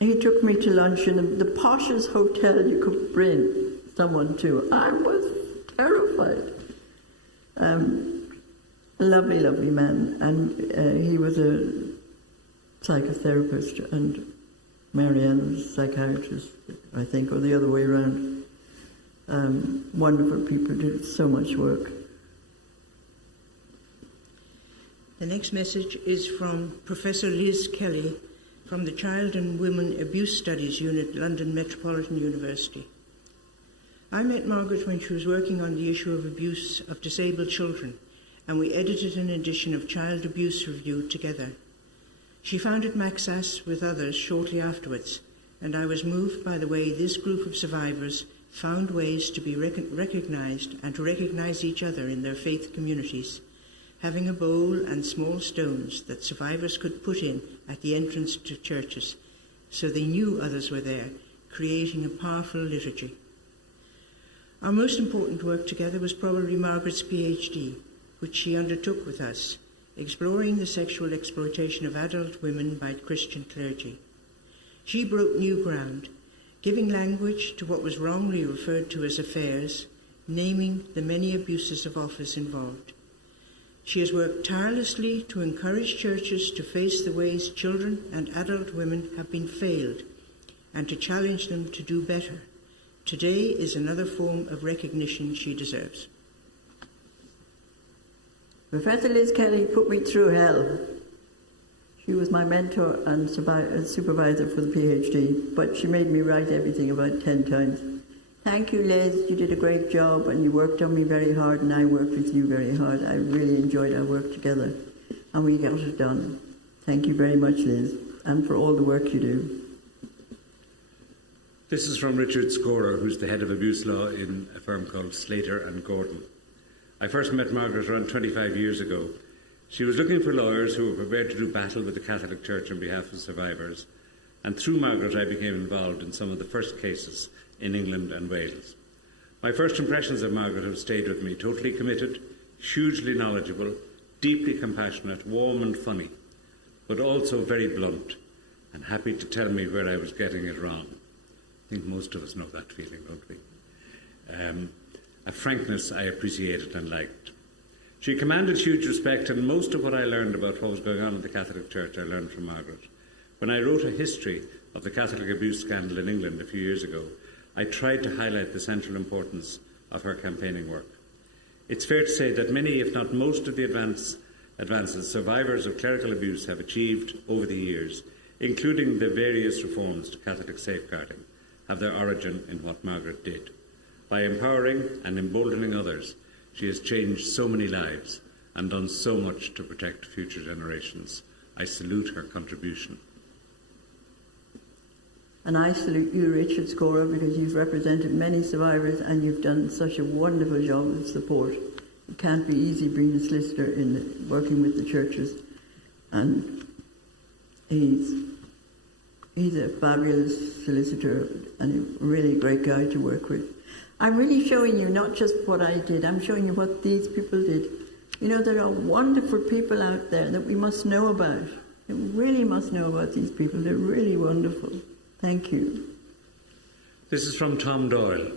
He took me to lunch in the poshest hotel you could bring someone to. I was terrified. Lovely, lovely man. And he was a psychotherapist and Marianne was a psychiatrist, I think, or the other way around. Wonderful people, did so much work. The next message is from Professor Liz Kelly from the Child and Women Abuse Studies Unit, London Metropolitan University. I met Margaret when she was working on the issue of abuse of disabled children, and we edited an edition of Child Abuse Review together. She founded MACSAS with others shortly afterwards, and I was moved by the way this group of survivors found ways to be recognised and to recognise each other in their faith communities, having a bowl and small stones that survivors could put in at the entrance to churches so they knew others were there, creating a powerful liturgy. Our most important work together was probably Margaret's PhD, which she undertook with us, exploring the sexual exploitation of adult women by Christian clergy. She broke new ground, giving language to what was wrongly referred to as affairs, naming the many abuses of office involved. She has worked tirelessly to encourage churches to face the ways children and adult women have been failed and to challenge them to do better. Today is another form of recognition she deserves. Professor Liz Kelly put me through hell. She was my mentor and supervisor for the PhD, but she made me write everything about 10 times. Thank you, Liz. You did a great job and you worked on me very hard and I worked with you very hard. I really enjoyed our work together and we got it done. Thank you very much, Liz, and for all the work you do. This is from Richard Scorer, who's the head of abuse law in a firm called Slater and Gordon. I first met Margaret around 25 years ago. She was looking for lawyers who were prepared to do battle with the Catholic Church on behalf of survivors, and through Margaret I became involved in some of the first cases in England and Wales. My first impressions of Margaret have stayed with me, totally committed, hugely knowledgeable, deeply compassionate, warm and funny, but also very blunt and happy to tell me where I was getting it wrong. I think most of us know that feeling, don't we? A frankness I appreciated and liked. She commanded huge respect, and most of what I learned about what was going on in the Catholic Church I learned from Margaret. When I wrote a history of the Catholic abuse scandal in England a few years ago, I tried to highlight the central importance of her campaigning work. It's fair to say that many, if not most, of the advances survivors of clerical abuse have achieved over the years, including the various reforms to Catholic safeguarding, have their origin in what Margaret did. By empowering and emboldening others, she has changed so many lives and done so much to protect future generations. I salute her contribution. And I salute you, Richard Scorer, because you've represented many survivors and you've done such a wonderful job of support. It can't be easy being a solicitor in working with the churches. And he's a fabulous solicitor and a really great guy to work with. I'm really showing you not just what I did, I'm showing you what these people did. You know, there are wonderful people out there that we must know about. We really must know about these people. They're really wonderful. Thank you. This is from Tom Doyle.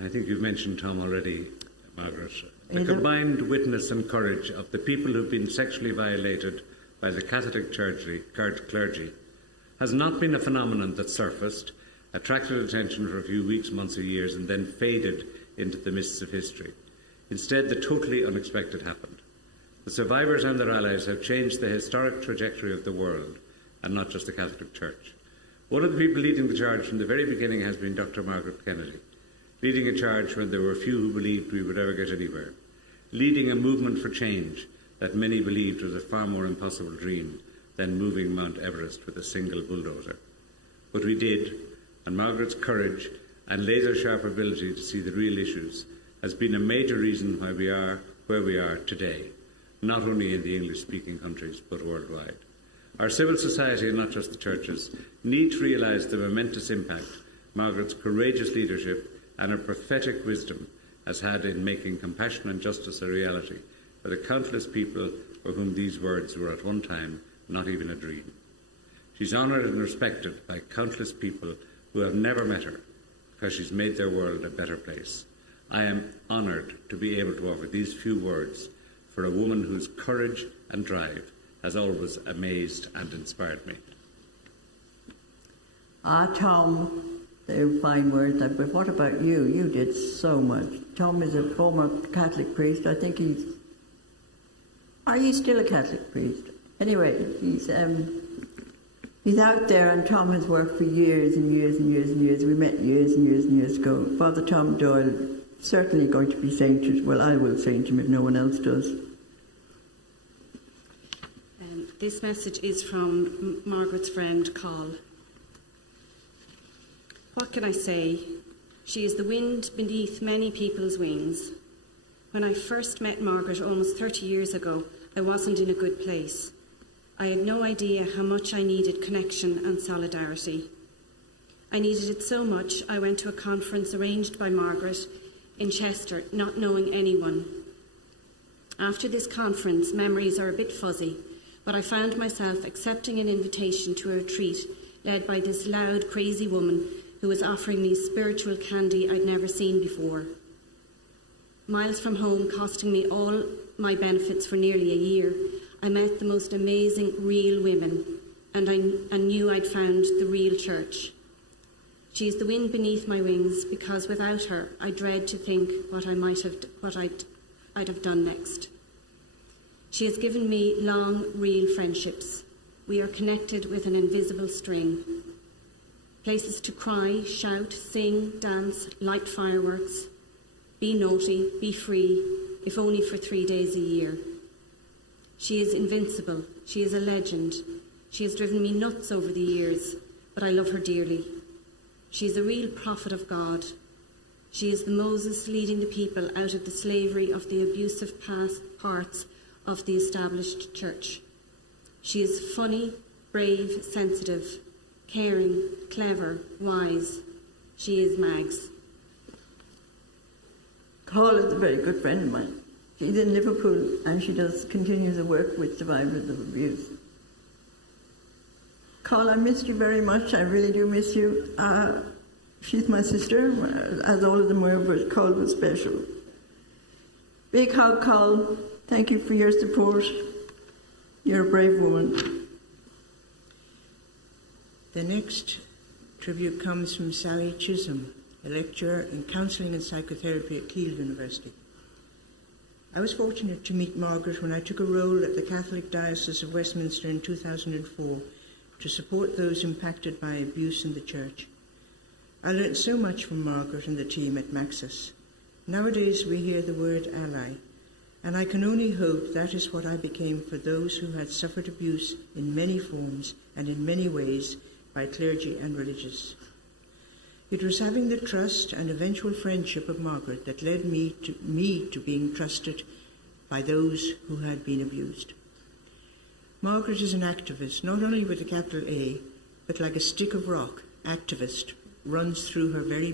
I think you've mentioned Tom already, Margaret. The combined witness and courage of the people who've been sexually violated by the Catholic clergy has not been a phenomenon that surfaced, attracted attention for a few weeks, months or years, and then faded into the mists of history. Instead, the totally unexpected happened. The survivors and their allies have changed the historic trajectory of the world, and not just the Catholic Church. One of the people leading the charge from the very beginning has been Dr Margaret Kennedy, leading a charge when there were few who believed we would ever get anywhere, leading a movement for change that many believed was a far more impossible dream than moving Mount Everest with a single bulldozer. But we did, and Margaret's courage and laser-sharp ability to see the real issues has been a major reason why we are where we are today, not only in the English-speaking countries, but worldwide. Our civil society, and not just the churches, need to realise the momentous impact Margaret's courageous leadership and her prophetic wisdom has had in making compassion and justice a reality for the countless people for whom these words were at one time not even a dream. She's honoured and respected by countless people who have never met her because she's made their world a better place. I am honoured to be able to offer these few words for a woman whose courage and drive has always amazed and inspired me. Tom, they're fine words, but what about you? You did so much. Tom is a former Catholic priest. I think he's... Are you still a Catholic priest? Anyway, he's out there, and Tom has worked for years and years and years and years. We met years and years and years ago. Father Tom Doyle, certainly going to be sainted. Well, I will saint him if no one else does. This message is from Margaret's friend, Carl. What can I say? She is the wind beneath many people's wings. When I first met Margaret almost 30 years ago, I wasn't in a good place. I had no idea how much I needed connection and solidarity. I needed it so much, I went to a conference arranged by Margaret in Chester, not knowing anyone. After this conference, memories are a bit fuzzy, but I found myself accepting an invitation to a retreat led by this loud, crazy woman who was offering me spiritual candy I'd never seen before. Miles from home, costing me all my benefits for nearly a year, I met the most amazing real women, and I knew I'd found the real church. She is the wind beneath my wings, because without her, I dread to think what I'd have done next. She has given me long, real friendships. We are connected with an invisible string. Places to cry, shout, sing, dance, light fireworks. Be naughty, be free, if only for 3 days a year. She is invincible. She is a legend. She has driven me nuts over the years, but I love her dearly. She is a real prophet of God. She is the Moses leading the people out of the slavery of the abusive past parts of the established church. She is funny, brave, sensitive, caring, clever, wise. She is Mags. Carl is a very good friend of mine. She's in Liverpool and she does continue the work with survivors of abuse. Carl, I missed you very much. I really do miss you. She's my sister, as all of them were, but Carl was special. Big hug, Carl. Thank you for your support. You're a brave woman. The next tribute comes from Sally Chisholm, a lecturer in counselling and psychotherapy at Keele University. I was fortunate to meet Margaret when I took a role at the Catholic Diocese of Westminster in 2004 to support those impacted by abuse in the church. I learnt so much from Margaret and the team at MACSAS. Nowadays we hear the word ally, and I can only hope that is what I became for those who had suffered abuse in many forms and in many ways by clergy and religious. It was having the trust and eventual friendship of Margaret that led me to being trusted by those who had been abused. Margaret is an activist, not only with a capital A, but like a stick of rock, activist runs through her very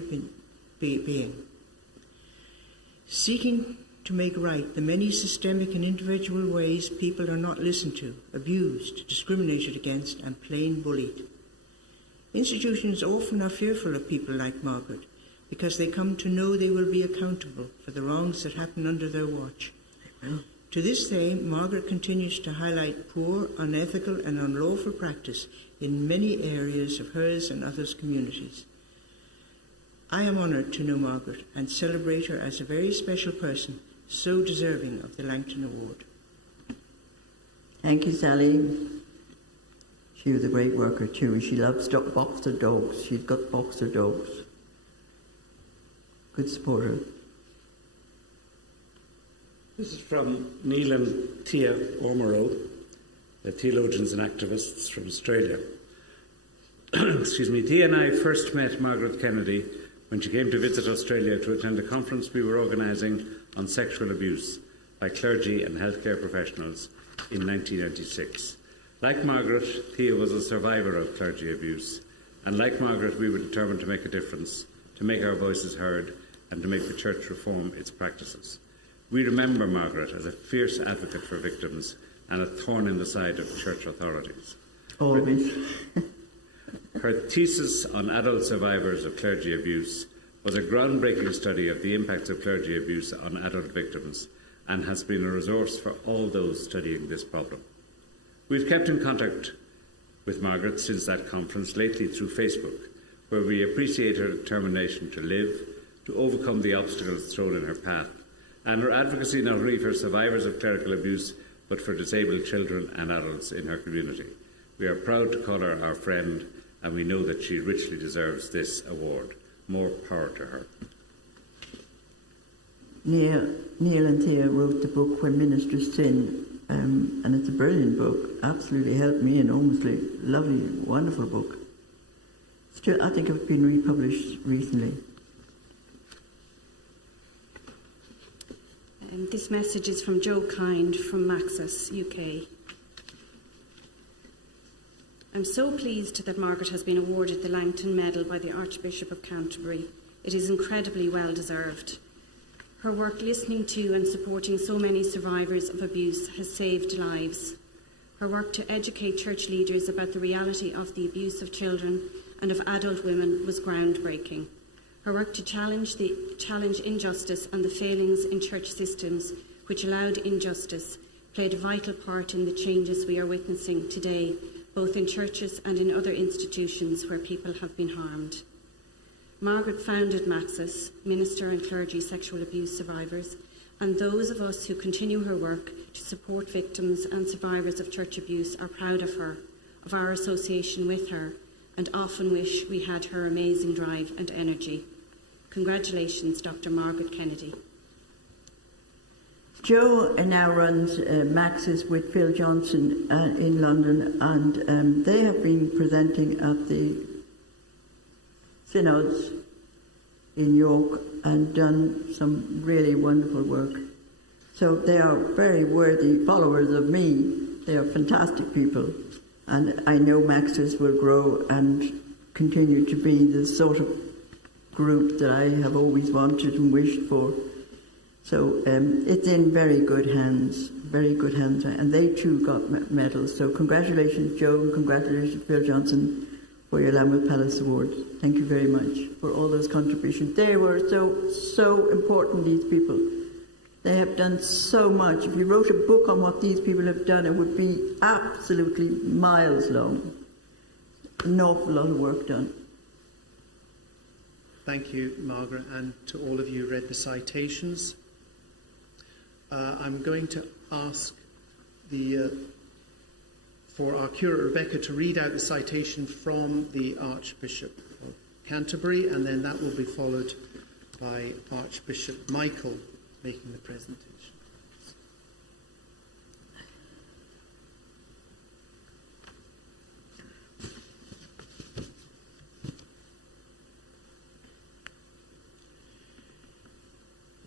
being. Seeking to make right the many systemic and individual ways people are not listened to, abused, discriminated against, and plain bullied. Institutions often are fearful of people like Margaret because they come to know they will be accountable for the wrongs that happen under their watch. Amen. To this day, Margaret continues to highlight poor, unethical and unlawful practice in many areas of hers and others' communities. I am honoured to know Margaret and celebrate her as a very special person, so deserving of the Langton Award. Thank you, Sally. She was a great worker too, and she loves boxer dogs. She's got boxer dogs. Good supporter. This is from Neil and Tia Ormero, theologians and activists from Australia. Excuse me. Tia and I first met Margaret Kennedy when she came to visit Australia to attend a conference we were organising on sexual abuse by clergy and healthcare professionals in 1996. Like Margaret, Tia was a survivor of clergy abuse, and like Margaret, we were determined to make a difference, to make our voices heard, and to make the church reform its practices. We remember Margaret as a fierce advocate for victims and a thorn in the side of church authorities. Always. Her thesis on adult survivors of clergy abuse was a groundbreaking study of the impacts of clergy abuse on adult victims and has been a resource for all those studying this problem. We've kept in contact with Margaret since that conference, lately through Facebook, where we appreciate her determination to live, to overcome the obstacles thrown in her path, and her advocacy not only for survivors of clerical abuse, but for disabled children and adults in her community. We are proud to call her our friend, and we know that she richly deserves this award. More power to her. Neil and Tia wrote the book When Ministers Sin, and it's a brilliant book. Absolutely helped me enormously. Lovely, wonderful book. Still, I think it's been republished recently. This message is from Joe Kind from MACSAS, UK. I'm so pleased that Margaret has been awarded the Langton Medal by the Archbishop of Canterbury. It is incredibly well deserved. Her work listening to and supporting so many survivors of abuse has saved lives. Her work to educate church leaders about the reality of the abuse of children and of adult women was groundbreaking. Her work to challenge injustice and the failings in church systems which allowed injustice played a vital part in the changes we are witnessing today, both in churches and in other institutions where people have been harmed. Margaret founded MACSAS, Minister and Clergy Sexual Abuse Survivors, and those of us who continue her work to support victims and survivors of church abuse are proud of her, of our association with her, and often wish we had her amazing drive and energy. Congratulations, Dr Margaret Kennedy. Jo now runs MACSAS with Phil Johnson in London, and they have been presenting at the synods in York and done some really wonderful work. So they are very worthy followers of me. They are fantastic people, and I know MACSAS will grow and continue to be the sort of group that I have always wanted and wished for. So it's in very good hands, and they too got medals. So congratulations, Jo, and congratulations, Phil Johnson, for your Lambeth Palace Award. Thank you very much for all those contributions. They were so important, these people. They have done so much. If you wrote a book on what these people have done, it would be absolutely miles long. An awful lot of work done. Thank you, Margaret, and to all of you who read the citations. I'm going to ask for our curate Rebecca to read out the citation from the Archbishop of Canterbury, and then that will be followed by Archbishop Michael making the presentation.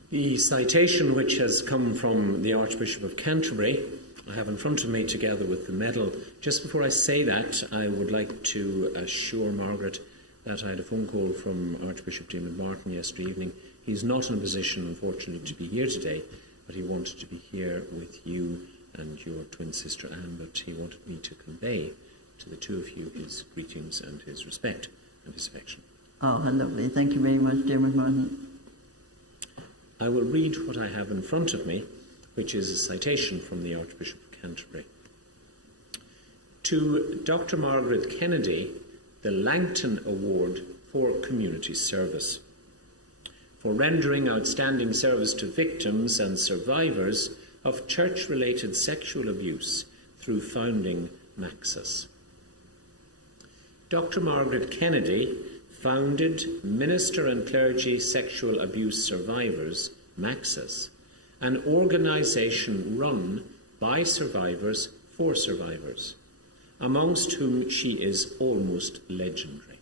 The citation which has come from the Archbishop of Canterbury, I have in front of me together with the medal. Just before I say that, I would like to assure Margaret that I had a phone call from Archbishop David Martin yesterday evening. He's not in a position, unfortunately, to be here today, but he wanted to be here with you and your twin sister Anne, but he wanted me to convey to the two of you his greetings and his respect and his affection. Oh, lovely. Thank you very much, Dermot Martin. I will read what I have in front of me, which is a citation from the Archbishop of Canterbury. To Dr Margaret Kennedy, the Langton Award for Community Service, for rendering outstanding service to victims and survivors of church-related sexual abuse through founding MACSAS. Dr Margaret Kennedy founded Minister and Clergy Sexual Abuse Survivors, MACSAS, an organisation run by survivors for survivors, amongst whom she is almost legendary.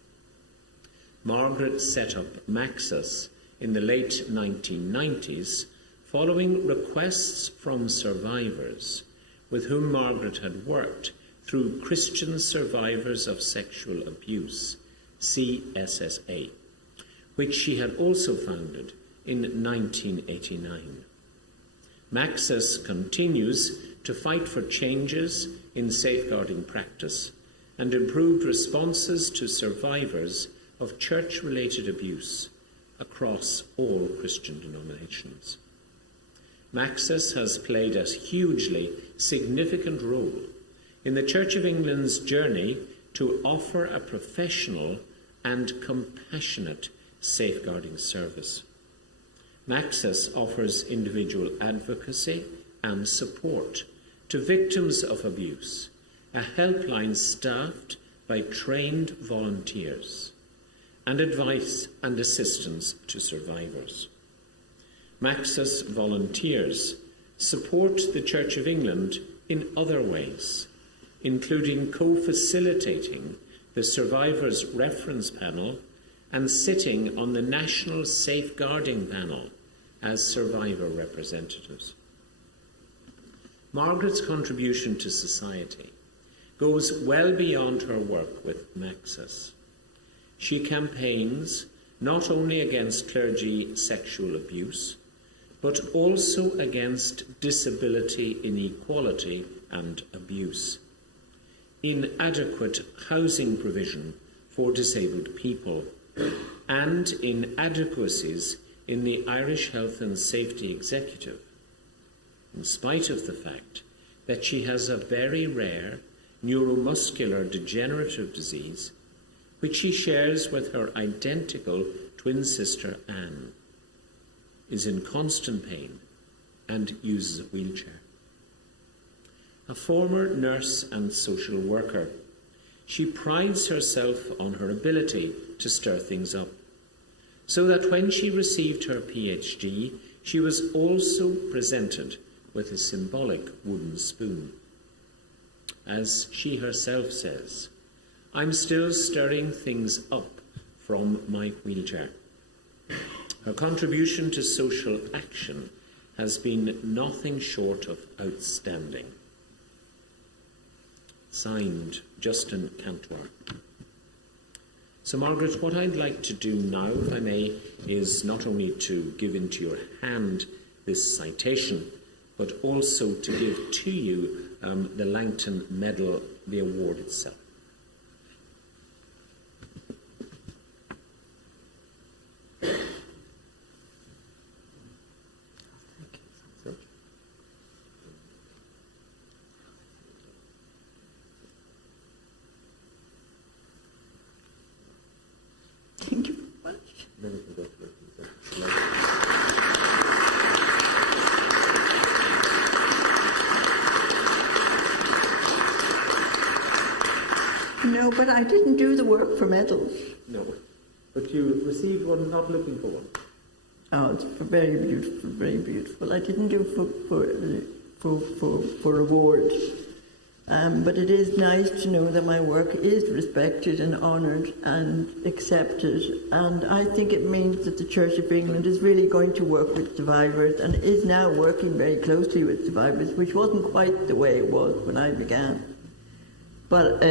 Margaret set up MACSAS in the late 1990s following requests from survivors with whom Margaret had worked through Christian Survivors of Sexual Abuse, CSSA, which she had also founded in 1989. MACSAS continues to fight for changes in safeguarding practice and improved responses to survivors of church-related abuse across all Christian denominations. MACSAS has played a hugely significant role in the Church of England's journey to offer a professional and compassionate safeguarding service. MACSAS offers individual advocacy and support to victims of abuse, a helpline staffed by trained volunteers, and advice and assistance to survivors. MACSAS volunteers support the Church of England in other ways, including co-facilitating the Survivors Reference Panel and sitting on the National Safeguarding Panel as survivor representatives. Margaret's contribution to society goes well beyond her work with MACSAS. She campaigns not only against clergy sexual abuse, but also against disability inequality and abuse, inadequate housing provision for disabled people, and inadequacies in the Irish Health and Safety Executive, in spite of the fact that she has a very rare neuromuscular degenerative disease which she shares with her identical twin sister Anne, is in constant pain and uses a wheelchair. A former nurse and social worker, she prides herself on her ability to stir things up, so that when she received her PhD, she was also presented with a symbolic wooden spoon. As she herself says, "I'm still stirring things up from my wheelchair." Her contribution to social action has been nothing short of outstanding. Signed, Justin Cantwar. So, Margaret, what I'd like to do now, if I may, is not only to give into your hand this citation, but also to give to you the Langton Medal, the award itself. Thank you very much. Then we can go through it. No, but I didn't do the work for medals. No, but you received one not looking for one. Oh, it's very beautiful, very beautiful. I didn't do for awards. But it is nice to know that my work is respected and honoured and accepted. And I think it means that the Church of England is really going to work with survivors and is now working very closely with survivors, which wasn't quite the way it was when I began. But,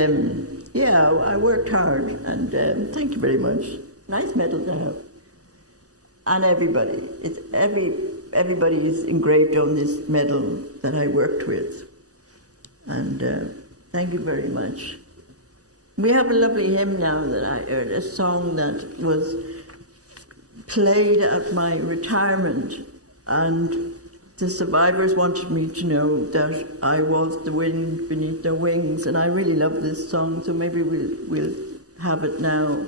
yeah, I worked hard, and thank you very much. Nice medal to have. And everybody. Everybody is engraved on this medal that I worked with. And thank you very much. We have a lovely hymn now that I heard, a song that was played at my retirement, and the survivors wanted me to know that I was the wind beneath their wings, and I really love this song, so maybe we'll have it now.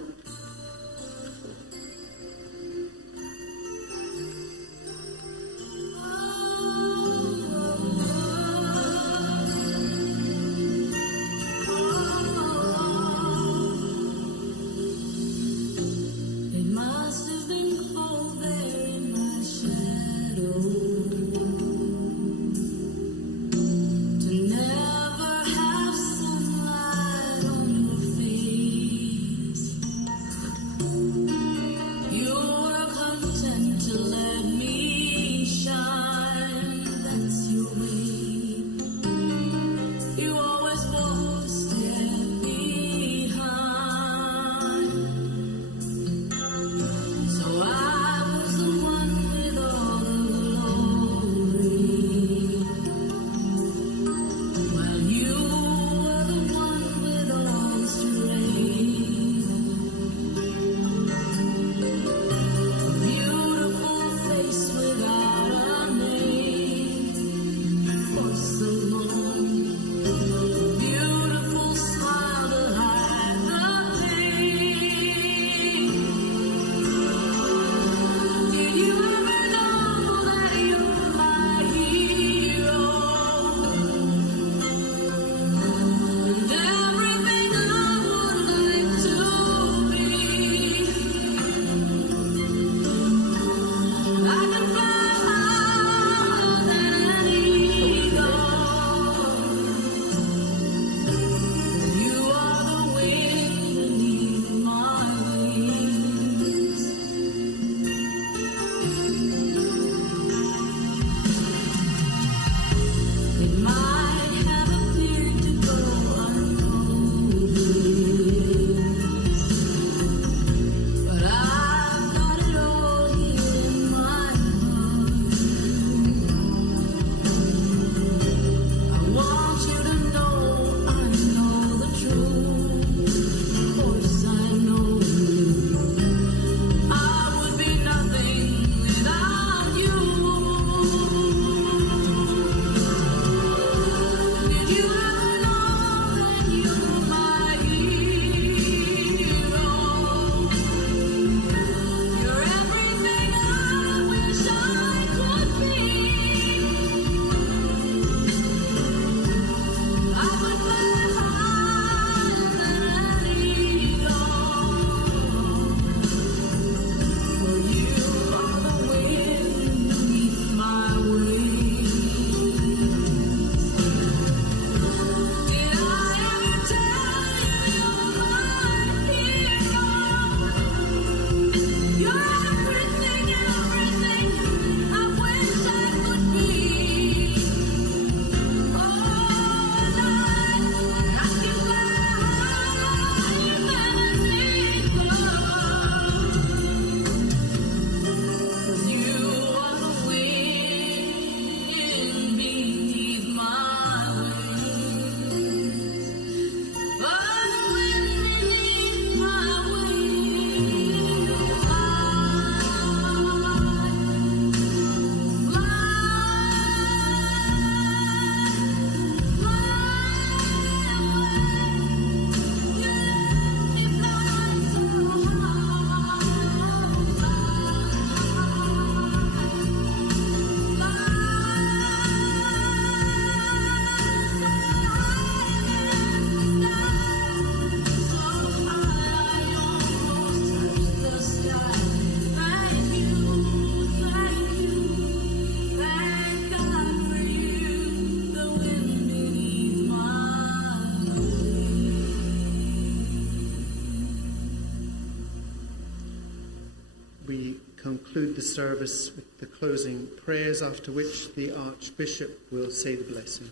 the service with the closing prayers, after which the Archbishop will say the blessing.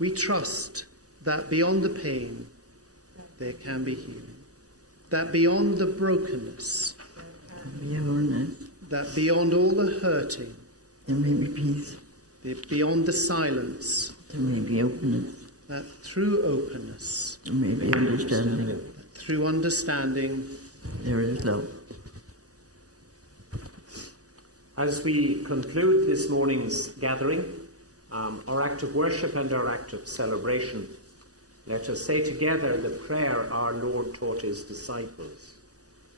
We trust that beyond the pain there can be healing, that beyond the brokenness, that beyond all the hurting, there may be peace, that beyond the silence, there may be openness, that through openness, there may be understanding, through understanding, there is love. As we conclude this morning's gathering, our act of worship and our act of celebration, let us say together the prayer our Lord taught his disciples.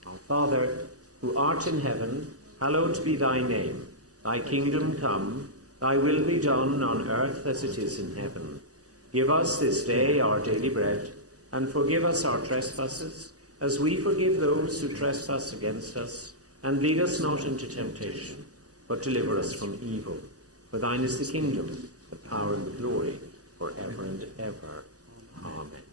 Our Father, who art in heaven, hallowed be thy name. Thy kingdom come, thy will be done on earth as it is in heaven. Give us this day our daily bread, and forgive us our trespasses, as we forgive those who trespass against us. And lead us not into temptation, but deliver us from evil. For thine is the kingdom, the power, and the glory, forever and ever. Amen.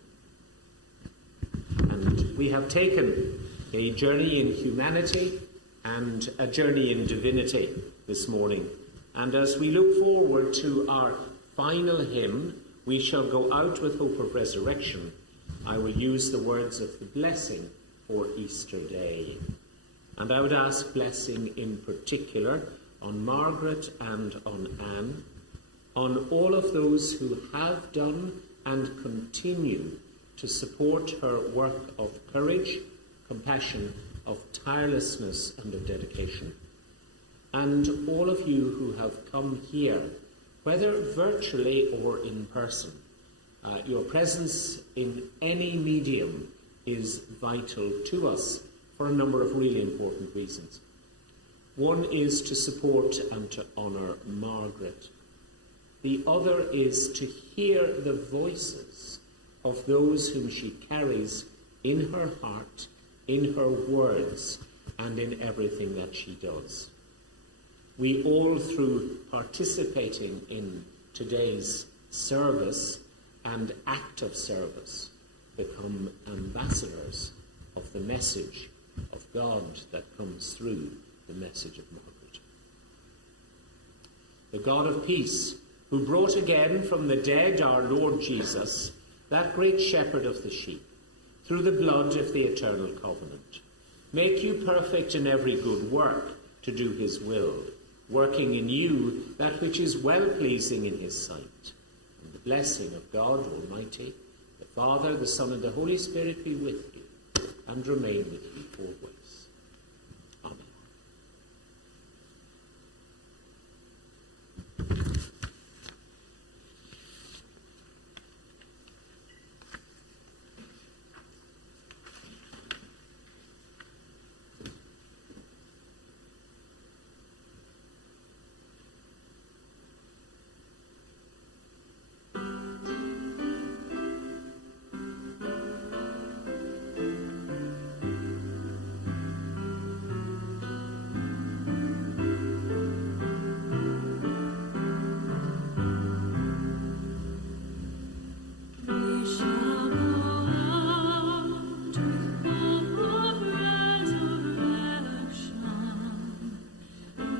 And we have taken a journey in humanity and a journey in divinity this morning. And as we look forward to our final hymn, we shall go out with hope of resurrection. I will use the words of the blessing for Easter Day. And I would ask blessing in particular on Margaret and on Anne, on all of those who have done and continue to support her work of courage, compassion, of tirelessness and of dedication, and all of you who have come here, whether virtually or in person. Your presence in any medium is vital to us for a number of really important reasons. One is to support and to honour Margaret. The other is to hear the voices of those whom she carries in her heart, in her words, and in everything that she does. We all, through participating in today's service and act of service, become ambassadors of the message of God that comes through the message of Margaret. The God of peace, who brought again from the dead our Lord Jesus, that great shepherd of the sheep, through the blood of the eternal covenant, make you perfect in every good work to do his will, working in you that which is well-pleasing in his sight. And the blessing of God Almighty, the Father, the Son, and the Holy Spirit be with you and remain with you always. Amen.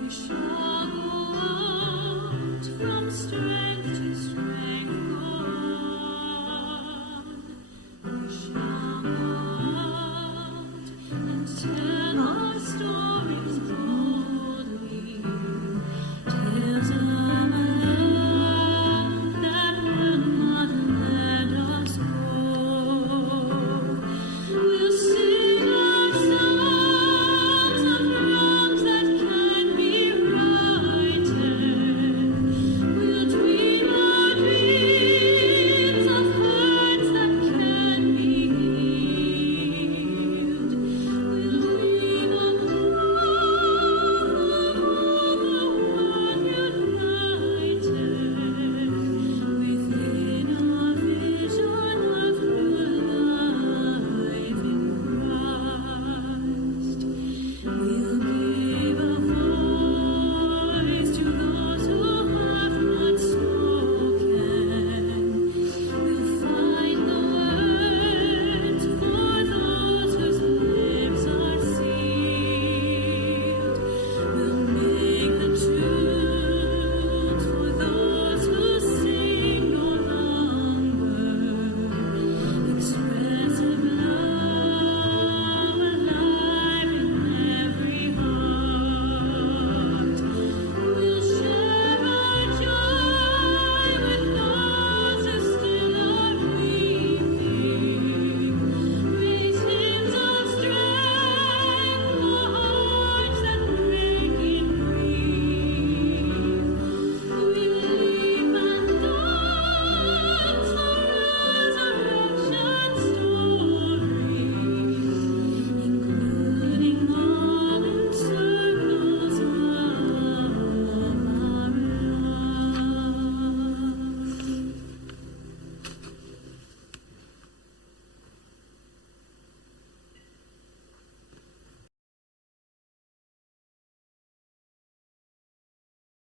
Shall